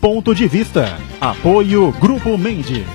Ponto de Vista. Apoio Grupo Mendes.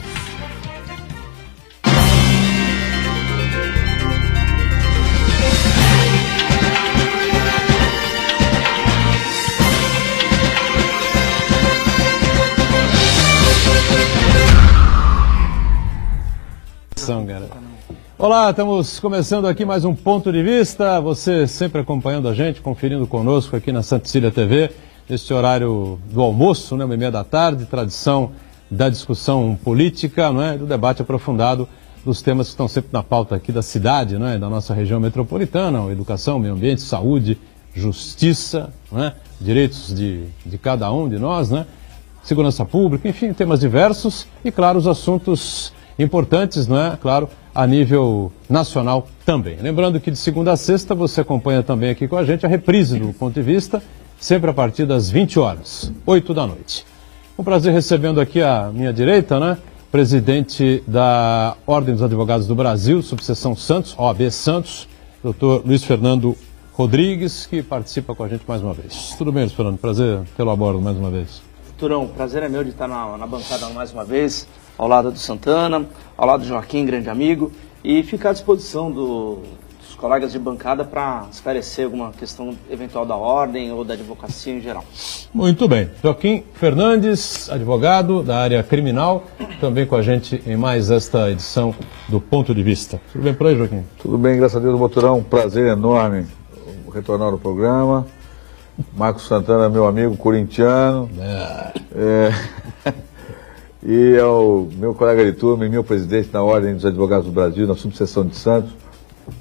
Olá, estamos começando aqui mais um Ponto de Vista. Você sempre acompanhando a gente, conferindo conosco aqui na Santa Cecília TV, neste horário do almoço, né, 1h30 da tarde, tradição da discussão política, não é, do debate aprofundado dos temas que estão sempre na pauta aqui da cidade, não é, da nossa região metropolitana, educação, meio ambiente, saúde, justiça, não é, direitos de cada um de nós, né, segurança pública, enfim, temas diversos e, claro, os assuntos importantes, não é, claro, a nível nacional também. Lembrando que de segunda a sexta você acompanha também aqui com a gente a reprise do Ponto de Vista, sempre a partir das 20 horas, 8 da noite. Um prazer recebendo aqui à minha direita, né, presidente da Ordem dos Advogados do Brasil, subseção Santos, OAB Santos, doutor Luiz Fernando Rodrigues, que participa com a gente mais uma vez. Tudo bem, Luiz Fernando? Prazer tê-lo a bordo mais uma vez. Turão, o prazer é meu de estar na bancada mais uma vez, ao lado do Santana, ao lado do Joaquim, grande amigo, e ficar à disposição dos colegas de bancada para esclarecer alguma questão eventual da ordem ou da advocacia em geral. Muito bem. Joaquim Fernandes, advogado da área criminal, também com a gente em mais esta edição do Ponto de Vista. Tudo bem por aí, Joaquim? Tudo bem, graças a Deus, Boturão. Um prazer enorme retornar ao programa. Marcos Santana, meu amigo corintiano. E é o meu colega de turma e meu presidente na Ordem dos Advogados do Brasil, na subseção de Santos,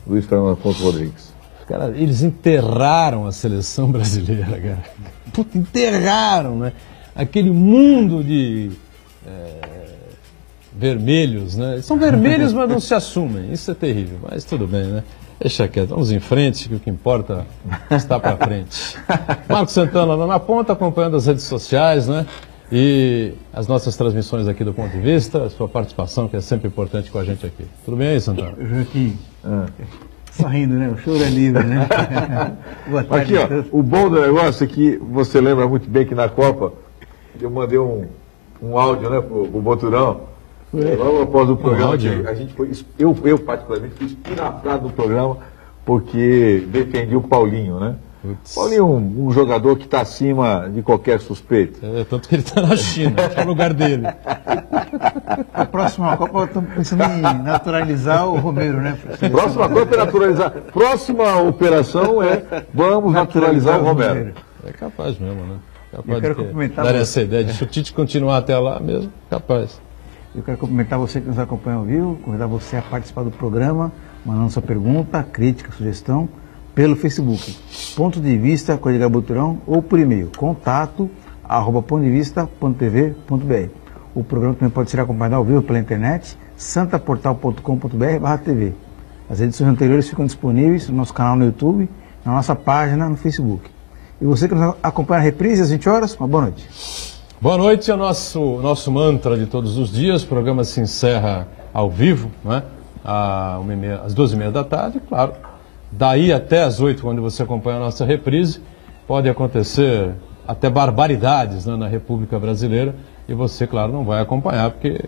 Luiz Fernando Afonso Rodrigues. Cara, eles enterraram a seleção brasileira, cara. Puta, enterraram, né? Aquele mundo de vermelhos, né? Eles são vermelhos, mas não se assumem. Isso é terrível, mas tudo bem, né? Deixa quieto, vamos em frente, que o que importa está para frente. Marcos Santana lá na ponta, acompanhando as redes sociais, né? E as nossas transmissões aqui do Ponto de Vista, a sua participação, que é sempre importante com a gente aqui. Tudo bem aí, Santana? Joaquim, só rindo, né? O choro é livre, né? Boa tarde. Aqui, ó, o bom do negócio é que você lembra muito bem que na Copa eu mandei um áudio, né, pro Boturão. Logo após o programa, a gente foi, eu particularmente fui espinafrado no programa porque defendi o Paulinho, né? Paulinho, um jogador que está acima de qualquer suspeito. Tanto que ele está na China, é o lugar dele. A próxima Copa, estamos pensando em naturalizar o Romero, né? Próxima Copa é naturalizar. Próxima operação é vamos naturalizar o Romero. É capaz mesmo, né? Capaz eu quero cumprimentar dar essa ideia de se o Tite continuar até lá mesmo, capaz. Eu quero cumprimentar você que nos acompanha ao vivo, convidar você a participar do programa, mandando sua pergunta, crítica, sugestão, pelo Facebook, Ponto de Vista com Edgar Boturão, ou por e-mail, contato@pontodevista.tv.br. O programa também pode ser acompanhado ao vivo pela internet, santaportal.com.br/tv. As edições anteriores ficam disponíveis no nosso canal no YouTube, na nossa página no Facebook. E você que nos acompanha a reprise às 20 horas, uma boa noite. Boa noite, é o nosso mantra de todos os dias. O programa se encerra ao vivo, né? Às 2h30 da tarde, claro. Daí até às 8, quando você acompanha a nossa reprise, pode acontecer até barbaridades, né, na República Brasileira, e você, claro, não vai acompanhar, porque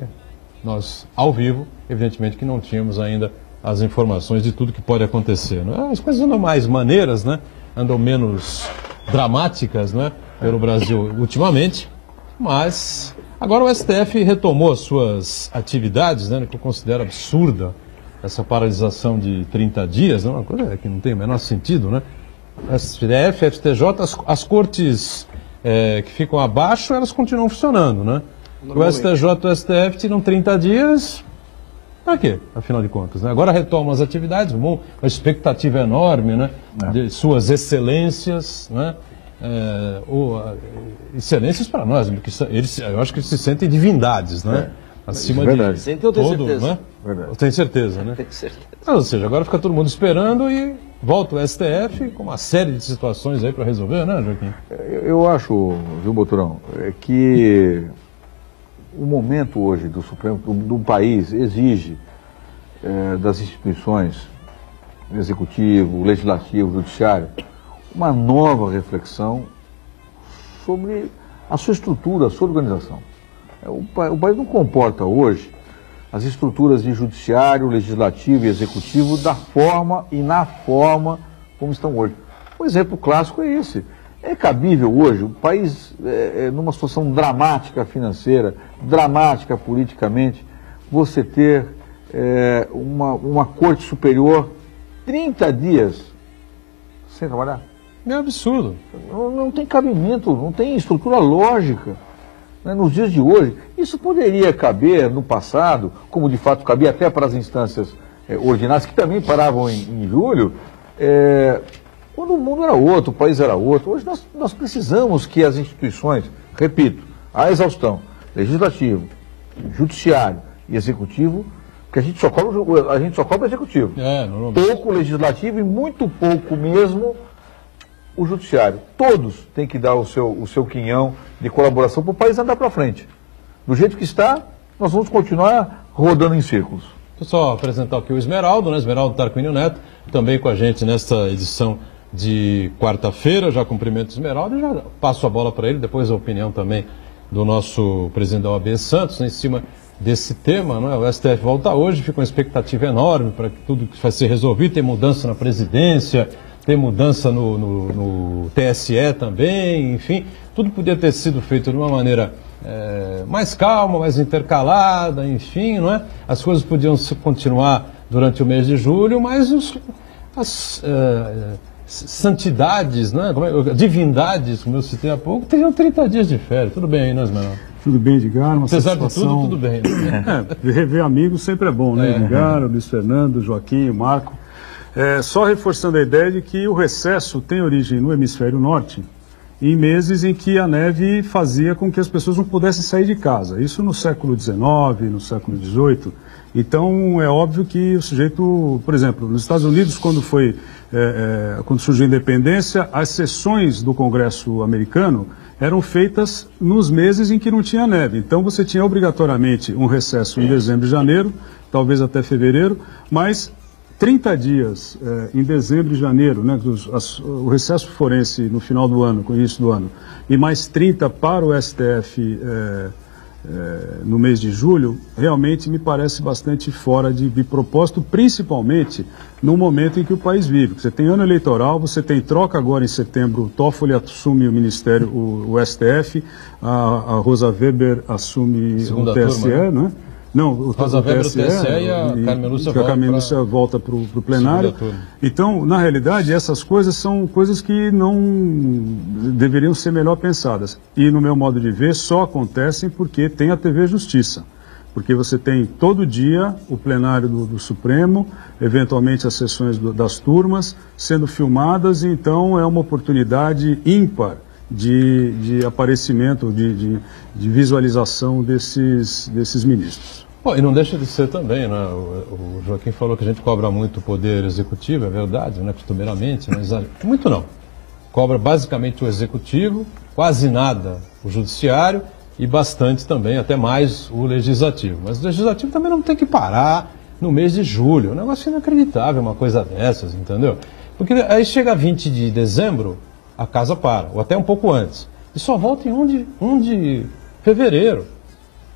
nós, ao vivo, evidentemente que não tínhamos ainda as informações de tudo que pode acontecer, né? As coisas andam mais maneiras, né? Andam menos dramáticas, né, pelo Brasil ultimamente, mas agora o STF retomou as suas atividades, né, que eu considero absurda, essa paralisação de 30 dias, né, uma coisa que não tem o menor sentido, né? STF, FTJ, as cortes que ficam abaixo, elas continuam funcionando, né? O STJ e o STF tiram 30 dias, para quê, afinal de contas, né? Agora retomam as atividades, uma expectativa enorme, né, de suas excelências, né? Excelências para nós, porque eu acho que eles se sentem divindades, né? Acima de todo, né? Eu tenho certeza, né? Tenho certeza. Ou seja, agora fica todo mundo esperando e volta o STF com uma série de situações aí para resolver, né, Joaquim? Eu acho, viu, Boturão, que o momento hoje do Supremo, do país, exige das instituições, executivo, legislativo, judiciário, uma nova reflexão sobre a sua estrutura, a sua organização. O país não comporta hoje as estruturas de judiciário, legislativo e executivo da forma e na forma como estão hoje. Um exemplo clássico é esse. É cabível hoje, o país numa situação dramática financeira, dramática politicamente, você ter uma corte superior 30 dias sem trabalhar? É absurdo. Não tem cabimento, não tem estrutura lógica. Né? Nos dias de hoje, isso poderia caber no passado, como de fato cabia até para as instâncias ordinárias, que também paravam em julho, quando o mundo era outro, o país era outro. Hoje nós precisamos que as instituições, repito, a exaustão, legislativo, judiciário e executivo, que a gente só cobra o executivo. Pouco legislativo e muito pouco mesmo o judiciário. Todos têm que dar o seu quinhão de colaboração para o país andar para frente. Do jeito que está, nós vamos continuar rodando em círculos. Vou só apresentar aqui o Esmeraldo, né? Esmeraldo Tarquínio Neto, também com a gente nesta edição de quarta-feira. Já cumprimento o Esmeraldo e já passo a bola para ele, depois a opinião também do nosso presidente da OAB Santos, né, em cima desse tema. Né? O STF volta hoje, fica uma expectativa enorme para que tudo que vai ser resolvido. Tem mudança na presidência, tem mudança no TSE também, enfim, tudo podia ter sido feito de uma maneira mais calma, mais intercalada, enfim, não é? As coisas podiam continuar durante o mês de julho, mas as santidades, né? Divindades, como eu citei há pouco, teriam 30 dias de férias. Tudo bem aí, né, Esmeralda? Tudo bem, Edgar? Apesar de tudo bem. Né? Rever amigos sempre é bom, né? Edgar, o Luiz Fernando, o Joaquim, o Marco. Só reforçando a ideia de que o recesso tem origem no hemisfério norte, em meses em que a neve fazia com que as pessoas não pudessem sair de casa. Isso no século XIX, no século XVIII. Então, é óbvio que o sujeito, por exemplo, nos Estados Unidos, quando surgiu a independência, as sessões do Congresso americano eram feitas nos meses em que não tinha neve. Então, você tinha obrigatoriamente um recesso em dezembro e janeiro, talvez até fevereiro, mas 30 dias em dezembro e janeiro, né, o recesso forense no final do ano, com o início do ano, e mais 30 para o STF no mês de julho, realmente me parece bastante fora de propósito, principalmente no momento em que o país vive. Você tem ano eleitoral, você tem troca agora em setembro, o Toffoli assume o Ministério, o STF, a Rosa Weber assume o TSE, turma, né? Não, o Rosa Weber, o TSE e a Carmen Lúcia volta para o plenário. Então, na realidade, essas coisas são coisas que não deveriam ser melhor pensadas. E, no meu modo de ver, só acontecem porque tem a TV Justiça. Porque você tem todo dia o plenário do Supremo, eventualmente as sessões das turmas sendo filmadas, e então é uma oportunidade ímpar de aparecimento, de visualização desses ministros. Bom, e não deixa de ser também, né? O Joaquim falou que a gente cobra muito o poder executivo, é verdade, né? Costumeiramente, mas muito não. Cobra basicamente o executivo, quase nada o judiciário e bastante também, até mais o legislativo. Mas o legislativo também não tem que parar no mês de julho. É um negócio inacreditável uma coisa dessas, entendeu? Porque aí chega 20 de dezembro, a casa para, ou até um pouco antes. E só volta em 1 de fevereiro.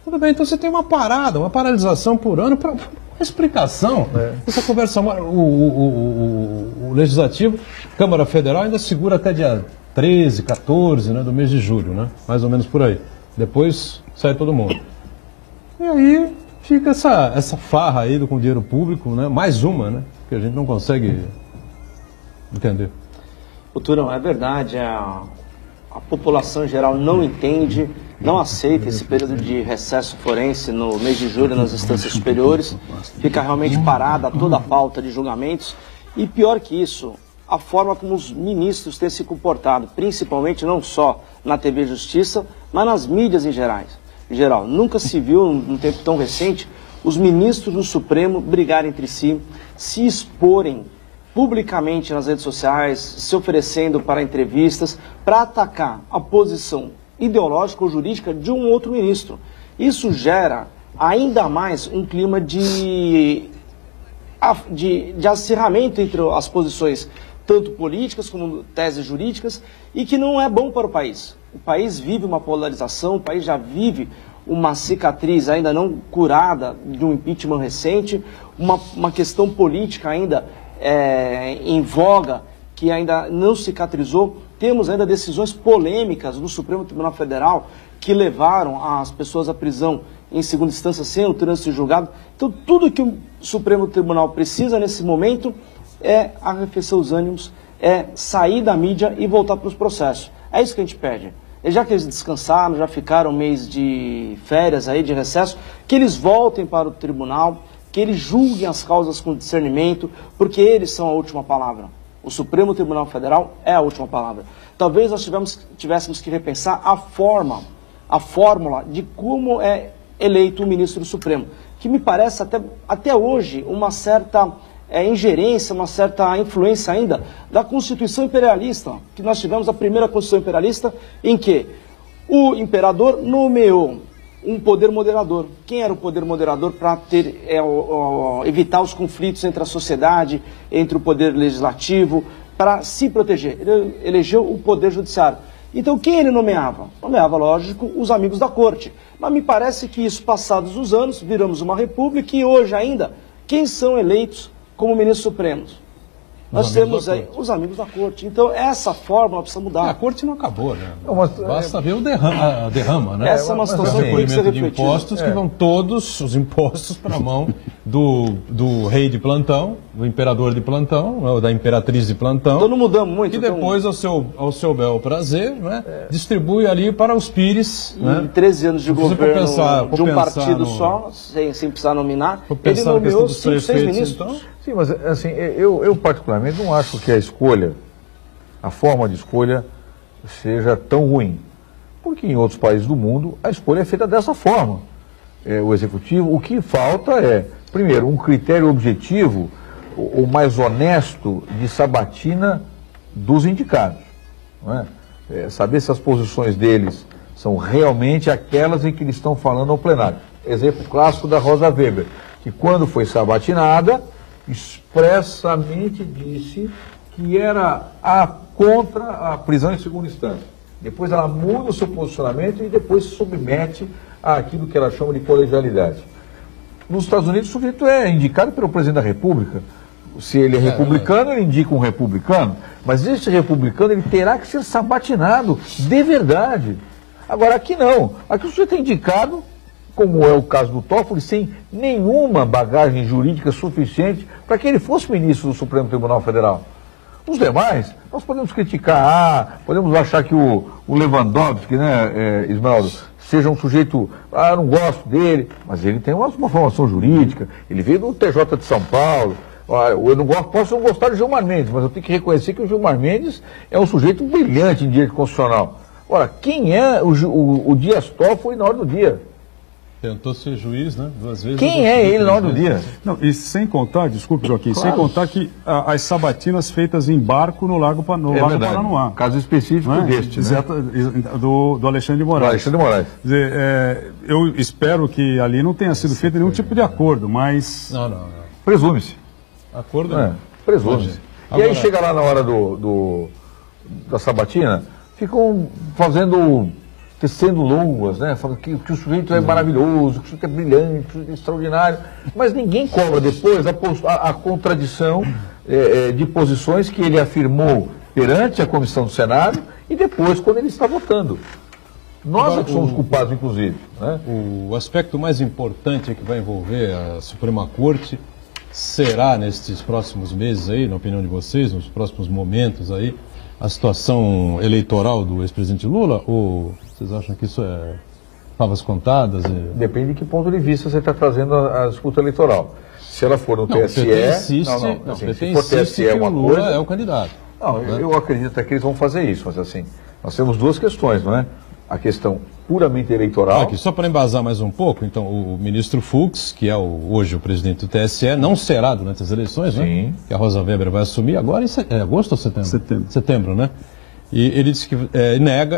Tudo bem, então você tem uma parada, uma paralisação por ano para explicação. Essa conversa, o Legislativo, Câmara Federal ainda segura até dia 13, 14, né, do mês de julho, né? Mais ou menos por aí. Depois sai todo mundo. E aí fica essa farra aí com dinheiro público, né? Mais uma, né? Que a gente não consegue entender. Turão, é verdade, a população em geral não entende, não aceita esse período de recesso forense no mês de julho nas instâncias superiores, fica realmente parada toda a falta de julgamentos e pior que isso, a forma como os ministros têm se comportado, principalmente não só na TV Justiça, mas nas mídias em geral. Nunca se viu, num tempo tão recente, os ministros do Supremo brigarem entre si, se exporem publicamente nas redes sociais, se oferecendo para entrevistas, para atacar a posição ideológica ou jurídica de um outro ministro. Isso gera ainda mais um clima de acirramento entre as posições, tanto políticas como teses jurídicas, e que não é bom para o país. O país vive uma polarização, o país já vive uma cicatriz ainda não curada de um impeachment recente, uma questão política ainda em voga, que ainda não cicatrizou. Temos ainda decisões polêmicas do Supremo Tribunal Federal que levaram as pessoas à prisão em segunda instância sem o trânsito julgado. Então, tudo que o Supremo Tribunal precisa nesse momento é arrefecer os ânimos, é sair da mídia e voltar para os processos. É isso que a gente pede. E já que eles descansaram, já ficaram um mês de férias aí, de recesso, que eles voltem para o tribunal, que eles julguem as causas com discernimento, porque eles são a última palavra. O Supremo Tribunal Federal é a última palavra. Talvez nós tivéssemos que repensar a fórmula de como é eleito o ministro do Supremo, que me parece até hoje uma certa ingerência, uma certa influência ainda da Constituição Imperialista, que nós tivemos a primeira Constituição Imperialista, em que o imperador nomeou um poder moderador. Quem era o poder moderador para evitar os conflitos entre a sociedade, entre o poder legislativo, para se proteger? Ele elegeu o poder judiciário. Então, quem ele nomeava? Nomeava, lógico, os amigos da corte. Mas me parece que isso, passados os anos, viramos uma república e hoje ainda, quem são eleitos como ministros supremos? Nós temos aí os amigos da corte. Então, essa fórmula precisa mudar. A corte não acabou, né? Basta ver a derrama, né? Essa é uma situação que tem que ser refletida. De impostos que vão todos os impostos para a mão do rei de plantão, do imperador de plantão, ou da imperatriz de plantão. Então não mudamos muito. E depois, ao seu bel prazer, né, distribui ali para os pires. E né? 13 anos de governo de um partido só, sem precisar nominar, ele nomeou 5, 6 ministros. Então? Sim, mas assim, eu particularmente não acho que a forma de escolha seja tão ruim. Porque em outros países do mundo a escolha é feita dessa forma. O executivo, o que falta é, primeiro, um critério objetivo, o mais honesto de sabatina dos indicados. Não é? Saber se as posições deles são realmente aquelas em que eles estão falando ao plenário. Exemplo clássico da Rosa Weber, que quando foi sabatinada, expressamente disse que era contra a prisão em segunda instância. Depois ela muda o seu posicionamento e depois se submete àquilo que ela chama de colegialidade. Nos Estados Unidos, o sujeito é indicado pelo presidente da República. Se ele é republicano, ele indica um republicano, mas esse republicano ele terá que ser sabatinado de verdade. Agora, aqui não. Aqui o sujeito é indicado, como é o caso do Toffoli, sem nenhuma bagagem jurídica suficiente para que ele fosse ministro do Supremo Tribunal Federal. Os demais, nós podemos criticar, podemos achar que o Lewandowski, né, Ismael, seja um sujeito, eu não gosto dele, mas ele tem uma formação jurídica, ele veio do TJ de São Paulo. Eu posso não gostar de Gilmar Mendes, mas eu tenho que reconhecer que o Gilmar Mendes é um sujeito brilhante em direito constitucional. Ora, quem é o Dias Toffoli na hora do dia? Tentou ser juiz, né? 2 vezes. Quem é ele na hora do dia? Não, e sem contar, desculpe, Joaquim, Claro. sem contar que as sabatinas feitas em barco no Lago Paranoá. Caso específico deste, né? Do Alexandre de Moraes. Alexandre de Moraes. Quer dizer, eu espero que ali não tenha sido feito nenhum tipo de acordo, mas... Não. Presume-se. Acordo não. Presume-se. E aí Agora- chega lá na hora da sabatina, ficam tecendo luvas, né? Falando que o sujeito é maravilhoso, que o sujeito é brilhante, que o sujeito é extraordinário. Mas ninguém cobra depois a contradição de posições que ele afirmou perante a comissão do Senado e depois quando ele está votando. Nós Agora, é que somos culpados, inclusive. Né? O aspecto mais importante que vai envolver a Suprema Corte será, nestes próximos meses aí, na opinião de vocês, nos próximos momentos aí, a situação eleitoral do ex-presidente Lula? Ou vocês acham que isso é favas contadas? Depende de que ponto de vista você está trazendo a disputa eleitoral. Se ela for no Não, TSE... o PT insiste, assim, o PT se for insiste TSE que é o uma Lula coisa... é o candidato. Não, eu acredito até que eles vão fazer isso, mas assim, nós temos duas questões, não é? A questão puramente eleitoral... Aqui, só para embasar mais um pouco, então, o ministro Fux, que é hoje o presidente do TSE, não será durante as eleições, né? Sim. Que a Rosa Weber vai assumir agora em agosto ou setembro? Setembro, né? E ele disse que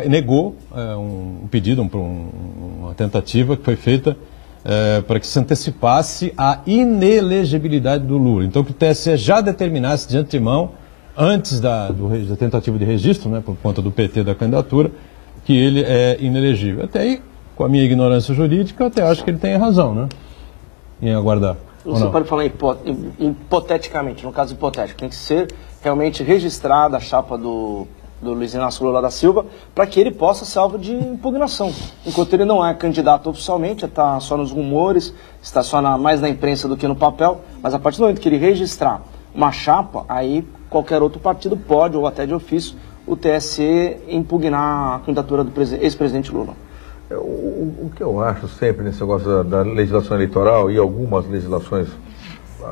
negou um pedido, uma tentativa que foi feita para que se antecipasse a inelegibilidade do Lula. Então, que o TSE já determinasse de antemão, antes da tentativa de registro, né, por conta do PT da candidatura, que ele é inelegível. Até aí, com a minha ignorância jurídica, eu até acho que ele tem razão, né? Em aguardar. Você pode falar hipoteticamente, no caso hipotético, tem que ser realmente registrada a chapa do Luiz Inácio Lula da Silva para que ele possa ser alvo de impugnação. Enquanto ele não é candidato oficialmente, está só nos rumores, está só mais na imprensa do que no papel, mas a partir do momento que ele registrar uma chapa, aí qualquer outro partido pode, ou até de ofício, o TSE impugnar a candidatura do ex-presidente Lula. O que eu acho sempre nesse negócio da legislação eleitoral e algumas legislações,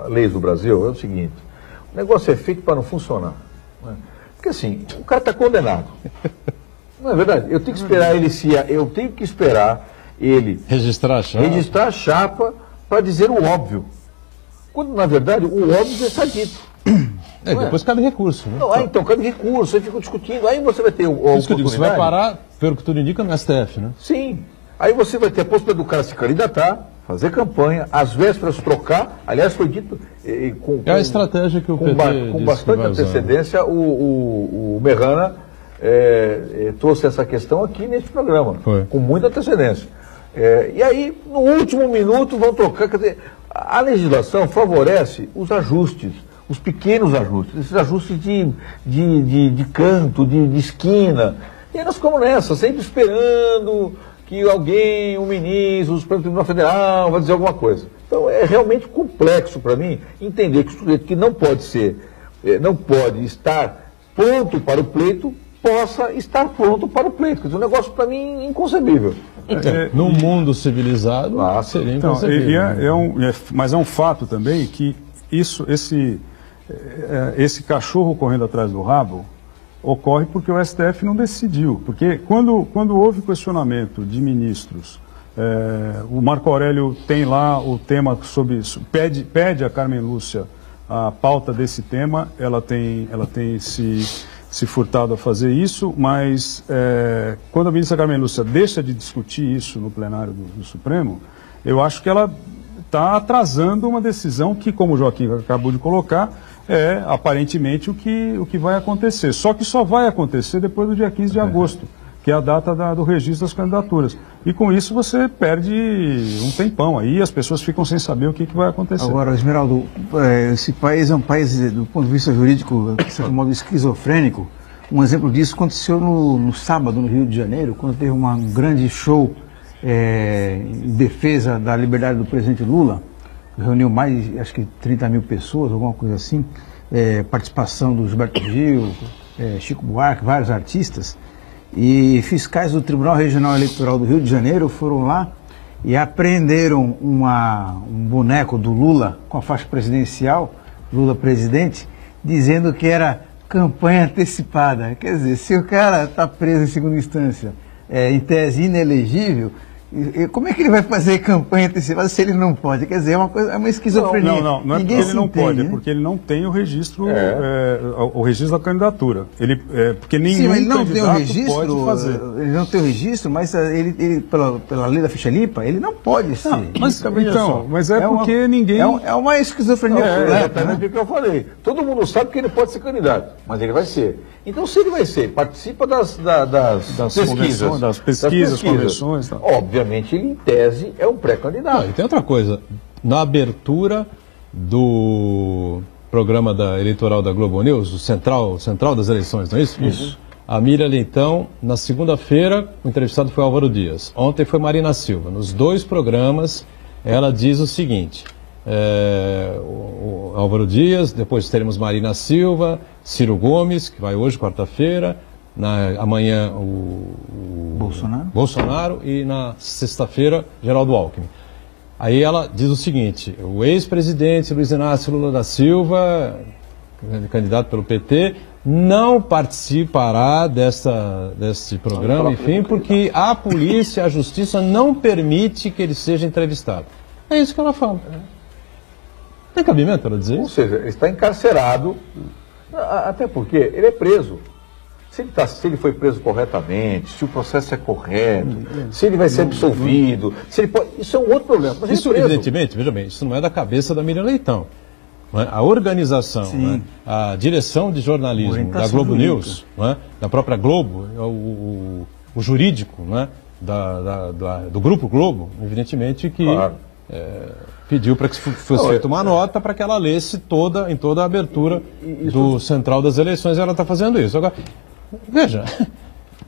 leis do Brasil, é o seguinte: o negócio é feito para não funcionar. Né? Porque assim, o cara está condenado. Não é verdade? Eu tenho que esperar ele registrar a chapa para dizer o óbvio. Quando, na verdade, o óbvio já está dito. Depois cabe recurso. Né? Não, então cabe recurso, aí ficam discutindo, aí você vai ter o você vai parar, pelo que tudo indica, no STF, né? Sim. Aí você vai ter a possibilidade do cara se candidatar, fazer campanha, às vésperas trocar. Aliás, foi dito é a estratégia que o PT com bastante antecedência, o Merrana trouxe essa questão aqui nesse programa, com muita antecedência. E aí, no último minuto, vão trocar. Quer dizer, a legislação favorece os ajustes, os pequenos ajustes, esses ajustes de canto, de esquina. E aí nós ficamos nessa, sempre esperando que alguém, um ministro, o Supremo Tribunal Federal, vai dizer alguma coisa. Então é realmente complexo para mim entender que o sujeito que não pode estar pronto para o pleito, possa estar pronto para o pleito. Quer dizer, um negócio para mim inconcebível. Num mundo civilizado, seria inconcebível. Mas é um fato também que esse cachorro correndo atrás do rabo ocorre porque o STF não decidiu. Porque quando houve questionamento de ministros, o Marco Aurélio tem lá o tema pede a Carmen Lúcia a pauta desse tema, ela tem se furtado a fazer isso, mas quando a ministra Carmen Lúcia deixa de discutir isso no plenário do Supremo, eu acho que ela está atrasando uma decisão que, como o Joaquim acabou de colocar, é aparentemente o que vai acontecer. Só que só vai acontecer depois do dia 15 de agosto, que é a data do registro das candidaturas. E com isso você perde um tempão aí, as pessoas ficam sem saber o que vai acontecer. Agora, Esmeraldo, esse país é um país, do ponto de vista jurídico, de certo modo esquizofrênico. Um exemplo disso aconteceu no sábado, no Rio de Janeiro, quando teve um grande show em defesa da liberdade do presidente Lula. Reuniu mais, acho que 30 mil pessoas, alguma coisa assim. Participação do Gilberto Gil, Chico Buarque, vários artistas. E fiscais do Tribunal Regional Eleitoral do Rio de Janeiro foram lá e apreenderam um boneco do Lula com a faixa presidencial, Lula presidente, dizendo que era campanha antecipada. Quer dizer, se o cara está preso em segunda instância, em tese inelegível, como é que ele vai fazer campanha antecipada se ele não pode? Quer dizer, é uma esquizofrenia. Não é porque ele não pode, é porque ele não tem o registro, o registro da candidatura. Porque nenhum candidato pode fazer. Ele não tem o registro, mas ele pela lei da ficha limpa, ele não pode ser. Mas é porque ninguém... É uma esquizofrenia. Exatamente o que eu falei. Todo mundo sabe que ele pode ser candidato, mas ele vai ser. Então, se ele vai ser, participa das pesquisas, convenções. Tá. Obviamente, ele, em tese, é um pré-candidato. E tem outra coisa. Na abertura do programa eleitoral da Globo News, o Central das Eleições, não é isso? Isso. A Miriam Leitão, na segunda-feira, o entrevistado foi Álvaro Dias. Ontem foi Marina Silva. Nos dois programas, ela diz o seguinte... o Álvaro Dias, depois teremos Marina Silva, Ciro Gomes, que vai hoje, quarta-feira, amanhã o Bolsonaro e na sexta-feira Geraldo Alckmin. Aí ela diz o seguinte: o ex-presidente Luiz Inácio Lula da Silva, candidato pelo PT, não participará desse programa, enfim, porque a polícia, a justiça não permite que ele seja entrevistado. É isso que ela fala. Tem cabimento ela dizer isso? Ou seja, ele está encarcerado, até porque ele é preso. Se ele foi preso corretamente, se o processo é correto, se ele vai ser absolvido, se ele pode... Isso é um outro problema. Mas isso, evidentemente, veja bem, isso não é da cabeça da Miriam Leitão. Não é? A organização, não é? A direção de jornalismo da Globo News, não é? Da própria Globo, o jurídico, né, do Grupo Globo, evidentemente que pediu para que fosse feita uma nota para que ela lesse em toda a abertura do Central das Eleições, e ela está fazendo isso. Agora, veja,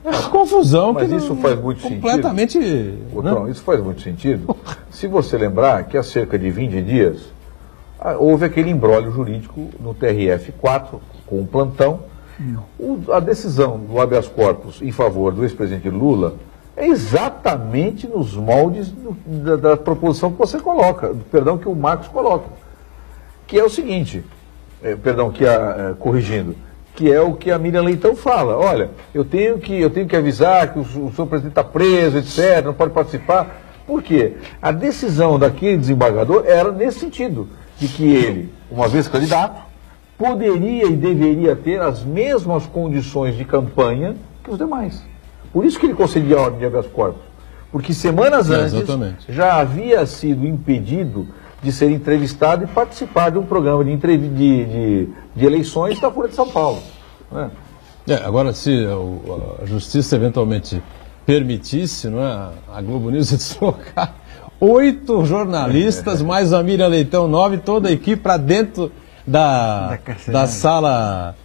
é uma confusão. Mas que isso faz muito completamente, sentido. Completamente. Isso faz muito sentido. Se você lembrar que há cerca de 20 dias houve aquele imbróglio jurídico no TRF4 com um plantão. A decisão do habeas corpus em favor do ex-presidente Lula é exatamente nos moldes da proposição que você coloca, perdão, que o Marcos coloca, que é o seguinte, corrigindo, que é o que a Miriam Leitão fala. Olha, eu tenho que avisar que o senhor presidente está preso, etc., não pode participar. Por quê? A decisão daquele desembargador era nesse sentido, de que ele, uma vez candidato, poderia e deveria ter as mesmas condições de campanha que os demais. Por isso que ele concedia a ordem de habeas corpus. Porque semanas antes já havia sido impedido de ser entrevistado e participar de um programa de eleições da Folha de São Paulo. Né? Agora, se a Justiça eventualmente permitisse, não é, a Globo News deslocar 8 jornalistas, mais a Miriam Leitão, 9, toda a equipe para dentro da sala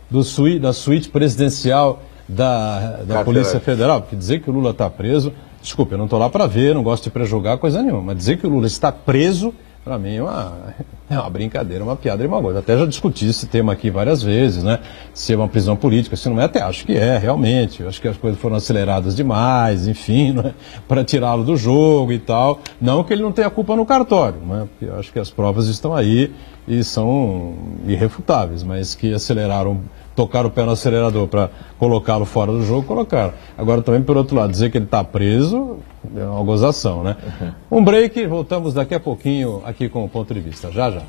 da suíte presidencial da Polícia Federal, porque dizer que o Lula está preso, desculpe, eu não estou lá para ver, não gosto de prejulgar coisa nenhuma, mas dizer que o Lula está preso, para mim é uma brincadeira, uma piada e uma coisa. Até já discuti esse tema aqui várias vezes, né? Se é uma prisão política, se não é, até acho que é, realmente. Eu acho que as coisas foram aceleradas demais, enfim, né? Para tirá-lo do jogo e tal. Não que ele não tenha culpa no cartório, né? Porque eu acho que as provas estão aí e são irrefutáveis, mas que tocaram o pé no acelerador para colocá-lo fora do jogo, colocaram. Agora também, por outro lado, dizer que ele está preso é uma gozação, né? Um break, voltamos daqui a pouquinho aqui com o Ponto de Vista. Já, já.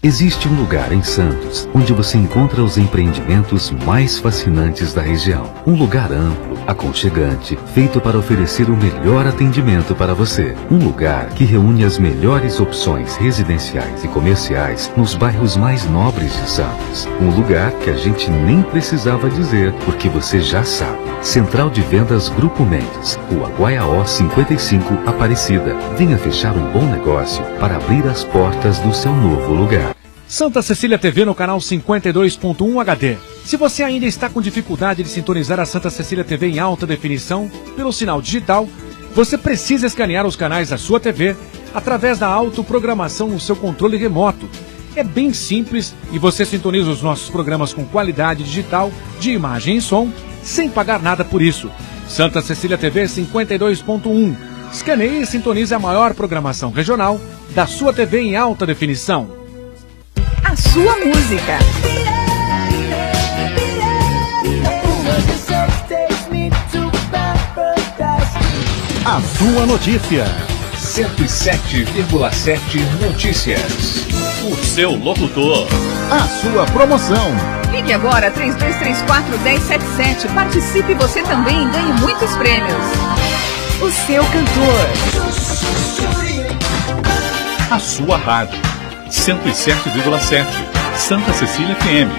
Existe um lugar em Santos onde você encontra os empreendimentos mais fascinantes da região. Um lugar amplo, aconchegante, feito para oferecer o melhor atendimento para você. Um lugar que reúne as melhores opções residenciais e comerciais nos bairros mais nobres de Santos. Um lugar que a gente nem precisava dizer, porque você já sabe. Central de Vendas Grupo Mendes, Rua Guaiaó 55, Aparecida. Venha fechar um bom negócio para abrir as portas do seu novo lugar. Santa Cecília TV no canal 52.1 HD. Se você ainda está com dificuldade de sintonizar a Santa Cecília TV em alta definição pelo sinal digital, você precisa escanear os canais da sua TV através da autoprogramação no seu controle remoto. É bem simples e você sintoniza os nossos programas com qualidade digital de imagem e som sem pagar nada por isso. Santa Cecília TV 52.1. Escaneie e sintonize a maior programação regional da sua TV em alta definição. A sua música. A sua notícia. 107,7 Notícias. O seu locutor. A sua promoção. Ligue agora 3234-1077. Participe você também e ganhe muitos prêmios. O seu cantor. A sua rádio. 107,7 Santa Cecília FM.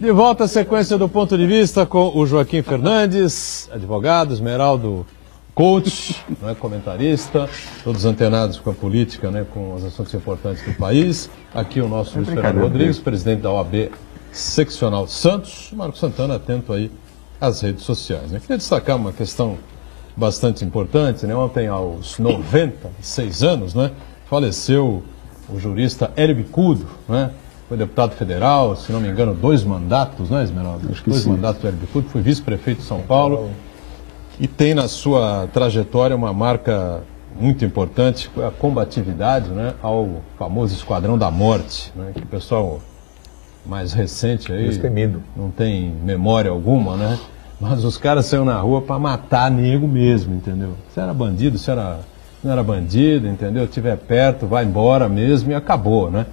De volta à sequência do Ponto de Vista com o Joaquim Fernandes, advogado, Esmeraldo, coach, né, comentarista, todos antenados com a política, né, com os assuntos importantes do país. Aqui o nosso Luiz Fernando Rodrigues, presidente da OAB Seccional Santos. Marcos Santana, atento aí às redes sociais. Eu queria destacar uma questão bastante importante, né? Ontem, aos 96 anos, né, faleceu o jurista Hélio Bicudo, né? Foi deputado federal, se não me engano, 2 mandatos, né, Esmeralda? Acho que 2 mandatos do Hélio Bicudo, foi vice-prefeito de São Paulo e tem na sua trajetória uma marca muito importante, a combatividade, né, ao famoso Esquadrão da Morte, né, que o pessoal mais recente aí destemido, não tem memória alguma, né? Mas os caras saíram na rua para matar nego mesmo, entendeu? Se era bandido, se não era bandido, entendeu? Tiver perto, vai embora mesmo e acabou, né?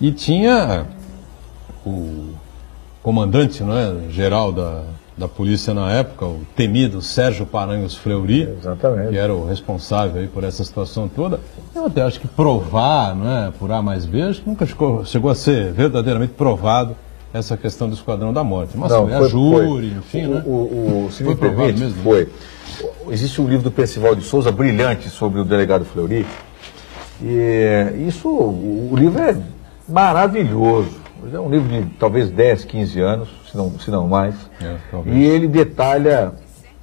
E tinha o comandante, não é, geral da polícia na época, o temido Sérgio Paranhos Fleury, Exatamente. que era o responsável aí por essa situação toda. Eu até acho que provar, não é, por A mais B, acho que nunca chegou a ser verdadeiramente provado essa questão do Esquadrão da Morte. Mas Não, foi a júri, enfim, né? Se Foi me permite, provado mesmo? foi. Existe um livro do Percival de Souza brilhante sobre o delegado Fleury. E isso, o livro é maravilhoso. É um livro de talvez 10, 15 anos, se não mais. E ele detalha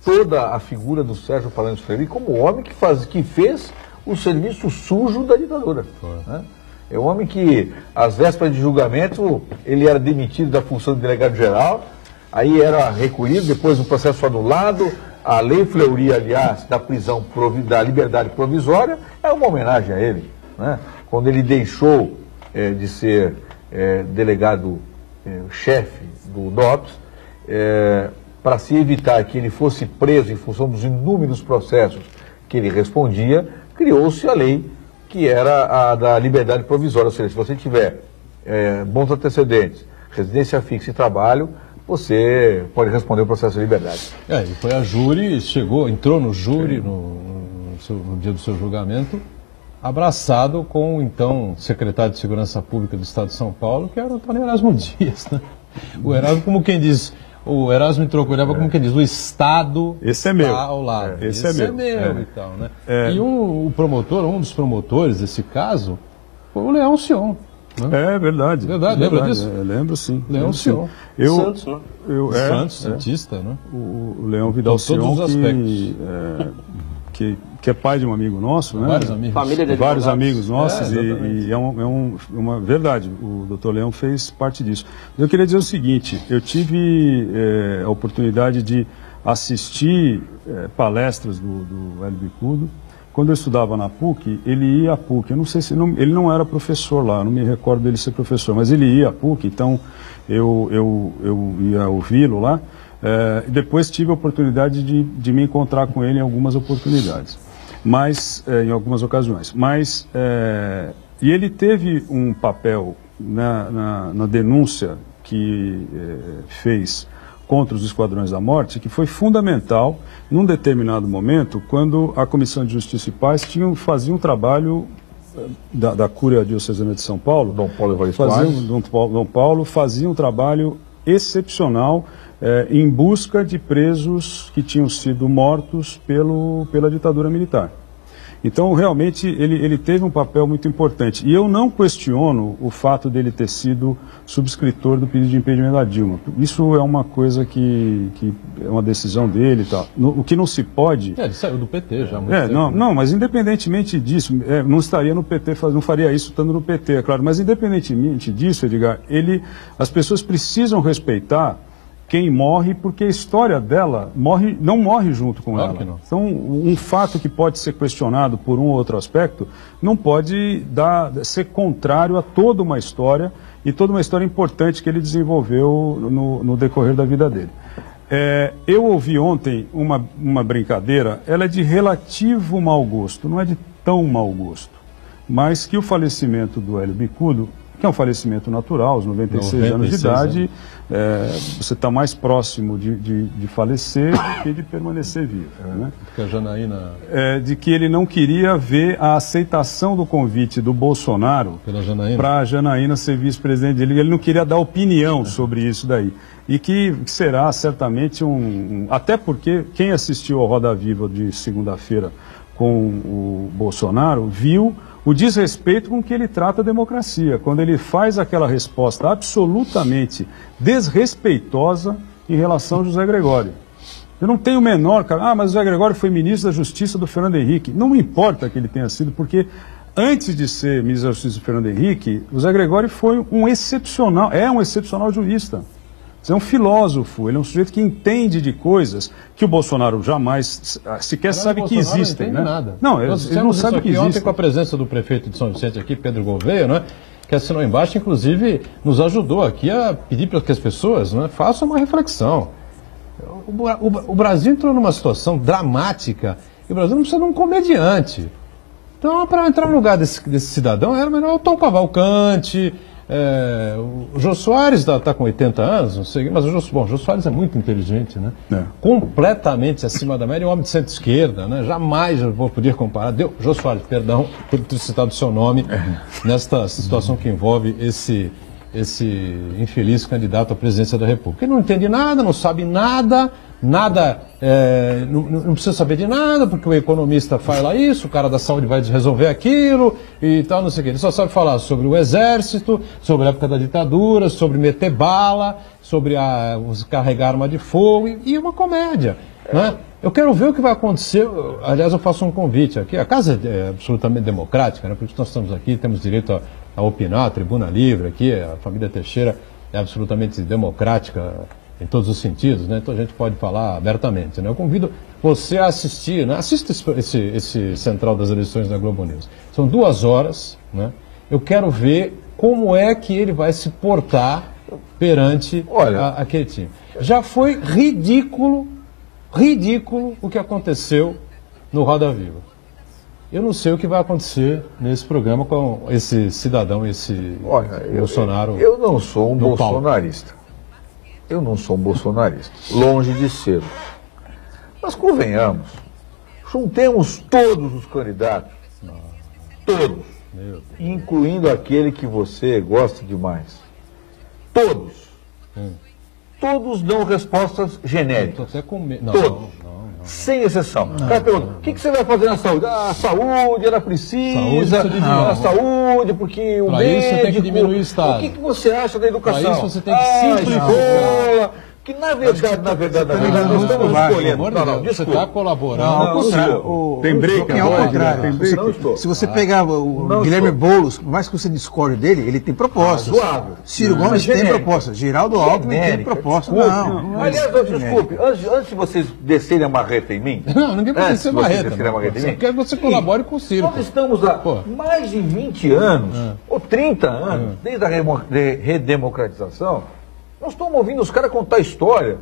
toda a figura do Sérgio Paranhos Fleury como o homem que fez o serviço sujo da ditadura. Né? É um homem que, às vésperas de julgamento, ele era demitido da função de delegado-geral, aí era recolhido, depois o processo anulado. A lei Fleury, aliás, da liberdade provisória, é uma homenagem a ele. Né? Quando ele deixou de ser delegado-chefe do DOPS, para se evitar que ele fosse preso em função dos inúmeros processos que ele respondia, criou-se a lei que era a da liberdade provisória, ou seja, se você tiver bons antecedentes, residência fixa e trabalho, você pode responder o processo de liberdade. E foi a júri, entrou no júri no dia do seu julgamento, abraçado com o então secretário de Segurança Pública do Estado de São Paulo, que era o Antônio Erasmo Dias. Né? O Erasmo, como quem diz, o Erasmo entrou com ele, como quem diz, o Estado esse é meu. Ao lado. Esse é meu. E tal, né? E um dos promotores desse caso, foi o Leão Sion. Né? É verdade. Lembra disso? Eu lembro sim. Leão Sion. Santos, né? Santos, Santista, né? O Leão Vidal Sion, todos os que é pai de um amigo nosso, né? Vários amigos. Família de Vários advogados. amigos nossos, e é uma verdade, o doutor Leão fez parte disso. Eu queria dizer o seguinte, eu tive a oportunidade de assistir palestras do Hélio Bicudo. Quando eu estudava na PUC, ele ia à PUC, eu não sei se ele não era professor lá, não me recordo dele ser professor, mas ele ia à PUC, então eu ia ouvi-lo lá. Depois tive a oportunidade de me encontrar com ele em algumas oportunidades, em algumas ocasiões. E ele teve um papel na denúncia que fez contra os Esquadrões da Morte, que foi fundamental num determinado momento, quando a Comissão de Justiça e Paz fazia um trabalho da Cúria Diocesana de São Paulo. Dom Paulo Dom Paulo fazia um trabalho excepcional em busca de presos que tinham sido mortos pela ditadura militar. Então, realmente, ele teve um papel muito importante. E eu não questiono o fato dele ter sido subscritor do pedido de impedimento da Dilma. Isso é uma coisa que é uma decisão dele e tal. O que não se pode... Ele saiu do PT já há muito tempo. Não, mas independentemente disso, não estaria no PT, não faria isso estando no PT, é claro. Mas independentemente disso, Edgar, as pessoas precisam respeitar quem morre, porque a história dela não morre junto com ela. Que não. Então, um fato que pode ser questionado por um ou outro aspecto não pode ser contrário a toda uma história e toda uma história importante que ele desenvolveu no decorrer da vida dele. Eu ouvi ontem uma brincadeira, ela é de relativo mau gosto, não é de tão mau gosto, mas que o falecimento do Hélio Bicudo, que é um falecimento natural, aos 96 anos de idade, você está mais próximo de falecer do que de permanecer vivo. Né? Porque a Janaína... de que ele não queria ver a aceitação do convite do Bolsonaro para a Janaína ser vice-presidente dele. Ele não queria dar opinião sobre isso daí. E que será certamente até porque quem assistiu ao Roda Viva de segunda-feira com o Bolsonaro viu o desrespeito com que ele trata a democracia, quando ele faz aquela resposta absolutamente desrespeitosa em relação a José Gregório. Eu não tenho o menor... mas o José Gregório foi ministro da Justiça do Fernando Henrique. Não me importa que ele tenha sido, porque antes de ser ministro da Justiça do Fernando Henrique, o José Gregório foi um excepcional jurista. É um filósofo, ele é um sujeito que entende de coisas que o Bolsonaro jamais sequer sabe que existem. Não entende nada. Não, ele não sabe que existem. Ontem, com a presença do prefeito de São Vicente aqui, Pedro Gouveia, né, que assinou embaixo, inclusive nos ajudou aqui a pedir para que as pessoas, né, façam uma reflexão. O Brasil entrou numa situação dramática e o Brasil não precisa de um comediante. Então, para entrar no lugar desse cidadão, era melhor o Tom Cavalcante, O Jô Soares está com 80 anos, não sei, mas o Jô Soares é muito inteligente, né? Completamente acima da média, um homem de centro-esquerda, né? Jamais eu vou poder comparar. Jô Soares, perdão por ter citado o seu nome nesta situação que envolve esse infeliz candidato à presidência da República. Ele não entende nada, não sabe nada, não precisa saber de nada, porque o economista fala isso, o cara da saúde vai resolver aquilo e tal, não sei o quê. Ele só sabe falar sobre o exército, sobre a época da ditadura, sobre meter bala, sobre carregar arma de fogo e uma comédia, né? Eu quero ver o que vai acontecer. Aliás, eu faço um convite aqui. A casa é absolutamente democrática, né? Por isso nós estamos aqui, temos direito a opinar, a tribuna livre aqui, a família Teixeira é absolutamente democrática em todos os sentidos, né? Então a gente pode falar abertamente, né? Eu convido você a assistir, né? Assista esse Central das Eleições da Globo News. São 2 horas, né? Eu quero ver como é que ele vai se portar perante aquele time. Já foi ridículo o que aconteceu no Roda Viva. Eu não sei o que vai acontecer nesse programa com esse cidadão, Bolsonaro. Eu não sou um bolsonarista. Eu não sou um bolsonarista. Longe de ser. Mas convenhamos, juntemos todos os candidatos. Todos. Incluindo aquele que você gosta demais. Todos. Todos dão respostas genéricas. Todos. Sem exceção. O cara pergunta, o que você vai fazer na saúde? A saúde, ela precisa. A saúde, porque o médico... Isso você tem que diminuir o Estado. O que você acha da educação? Para isso você tem que simplificar. Que na verdade, nós estamos escolhendo. Você está colaborando. Tem break ao agora? contrário. Se você pegar o Guilherme Boulos, por mais que você discorde dele, ele tem propostas. Ciro Gomes tem propostas. Geraldo Alckmin tem propostas. Aliás, desculpe, antes de vocês descerem a marreta em mim... Não, ninguém precisa descer marreta. Eu quero que você colabore com o Ciro. Nós estamos há mais de 20 anos, ou 30 anos, desde a redemocratização. Nós estamos ouvindo os caras contar história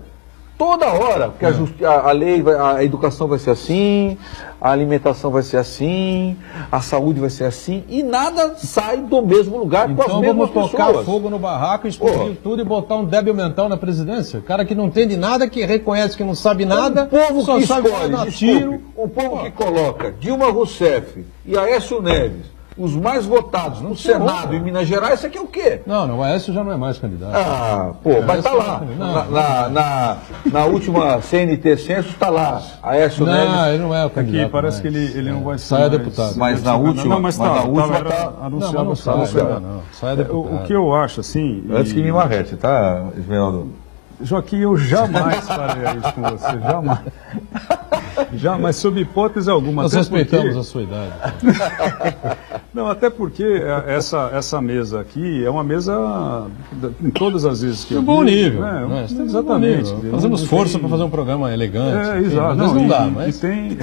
toda hora, porque a lei, a educação vai ser assim, a alimentação vai ser assim, a saúde vai ser assim, e nada sai do mesmo lugar com as mesmas pessoas. Então vamos tocar fogo no barraco, explodir tudo e botar um débil mental na presidência? O cara que não entende nada, que reconhece que não sabe nada, só sabe dar tiro. O povo que coloca Dilma Rousseff e Aécio Neves, os mais votados no Senado em Minas Gerais, isso aqui é o quê? Não, o Aécio já não é mais candidato. Vai estar lá. Na última CNT Censo está lá. Aécio Neves. Não, ele não é o candidato. Aqui parece que ele não vai ser. Sai deputado. Mas na última. Está anunciado. Não sai deputado. O que eu acho, assim. Antes que me marrete, tá, Esmeraldo? Joaquim, eu jamais farei isso com você, jamais. Jamais, sob hipótese alguma. Nós respeitamos a sua idade. Não, até porque essa mesa aqui é uma mesa, em todas as vezes que eu vi... bom nível. Exatamente. Fazemos força para fazer um programa elegante. Exato. Não dá, mas... tem...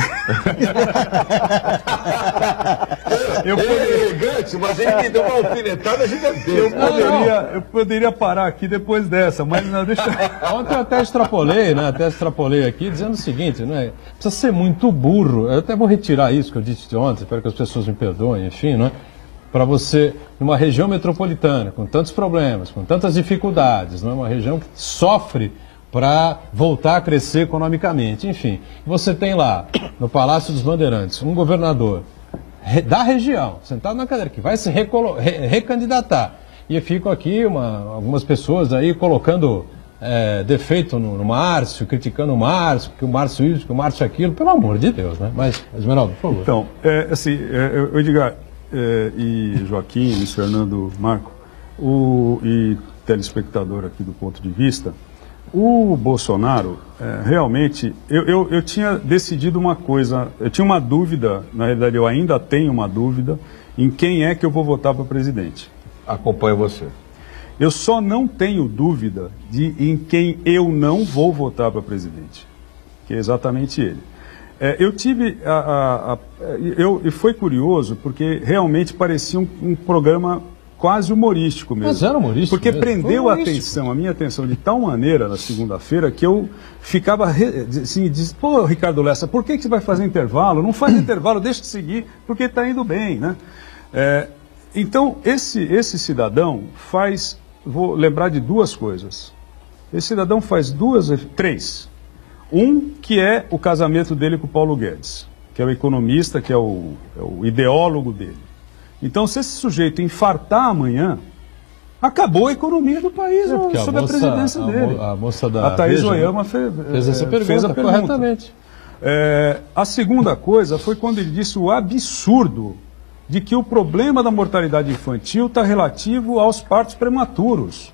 elegante, mas ele me deu uma alfinetada gigantesca. Eu poderia parar aqui depois dessa, mas não, deixa... Ontem eu até extrapolei aqui, dizendo o seguinte, né? Precisa ser muito burro. Eu até vou retirar isso que eu disse de ontem, espero que as pessoas me perdoem, enfim, né? Para você, numa região metropolitana, com tantos problemas, com tantas dificuldades, não é uma região que sofre para voltar a crescer economicamente, enfim. Você tem lá, no Palácio dos Bandeirantes, um governador da região, sentado na cadeira, que vai se recandidatar. E ficam aqui algumas pessoas aí colocando defeito no Márcio, criticando o Márcio, que o Márcio isso, que o Márcio aquilo, pelo amor de Deus, né? Mas, Esmeraldo, por favor. Então, Edgar e Joaquim, Luiz Fernando, Marco, e telespectador aqui do ponto de vista, o Bolsonaro, realmente, eu tinha decidido uma coisa, eu tinha uma dúvida, na realidade eu ainda tenho uma dúvida, em quem é que eu vou votar para presidente. Acompanho você. Eu só não tenho dúvida em quem eu não vou votar para presidente, que é exatamente ele. Eu tive e foi curioso porque realmente parecia um programa quase humorístico mesmo. Mas era humorístico. Porque prendeu a minha atenção de tal maneira na segunda-feira que eu ficava assim, pô, Ricardo Lessa, por que você vai fazer intervalo? Não faz intervalo, deixa de seguir, porque está indo bem, né? Então, esse cidadão faz, vou lembrar de duas coisas. Esse cidadão faz três. Um, que é o casamento dele com o Paulo Guedes, que é o economista, que é o ideólogo dele. Então, se esse sujeito infartar amanhã, acabou a economia do país sob a presidência dele. A moça da Thaís Veja, Oyama fez essa pergunta, fez a pergunta corretamente. A segunda coisa foi quando ele disse o absurdo de que o problema da mortalidade infantil está relativo aos partos prematuros.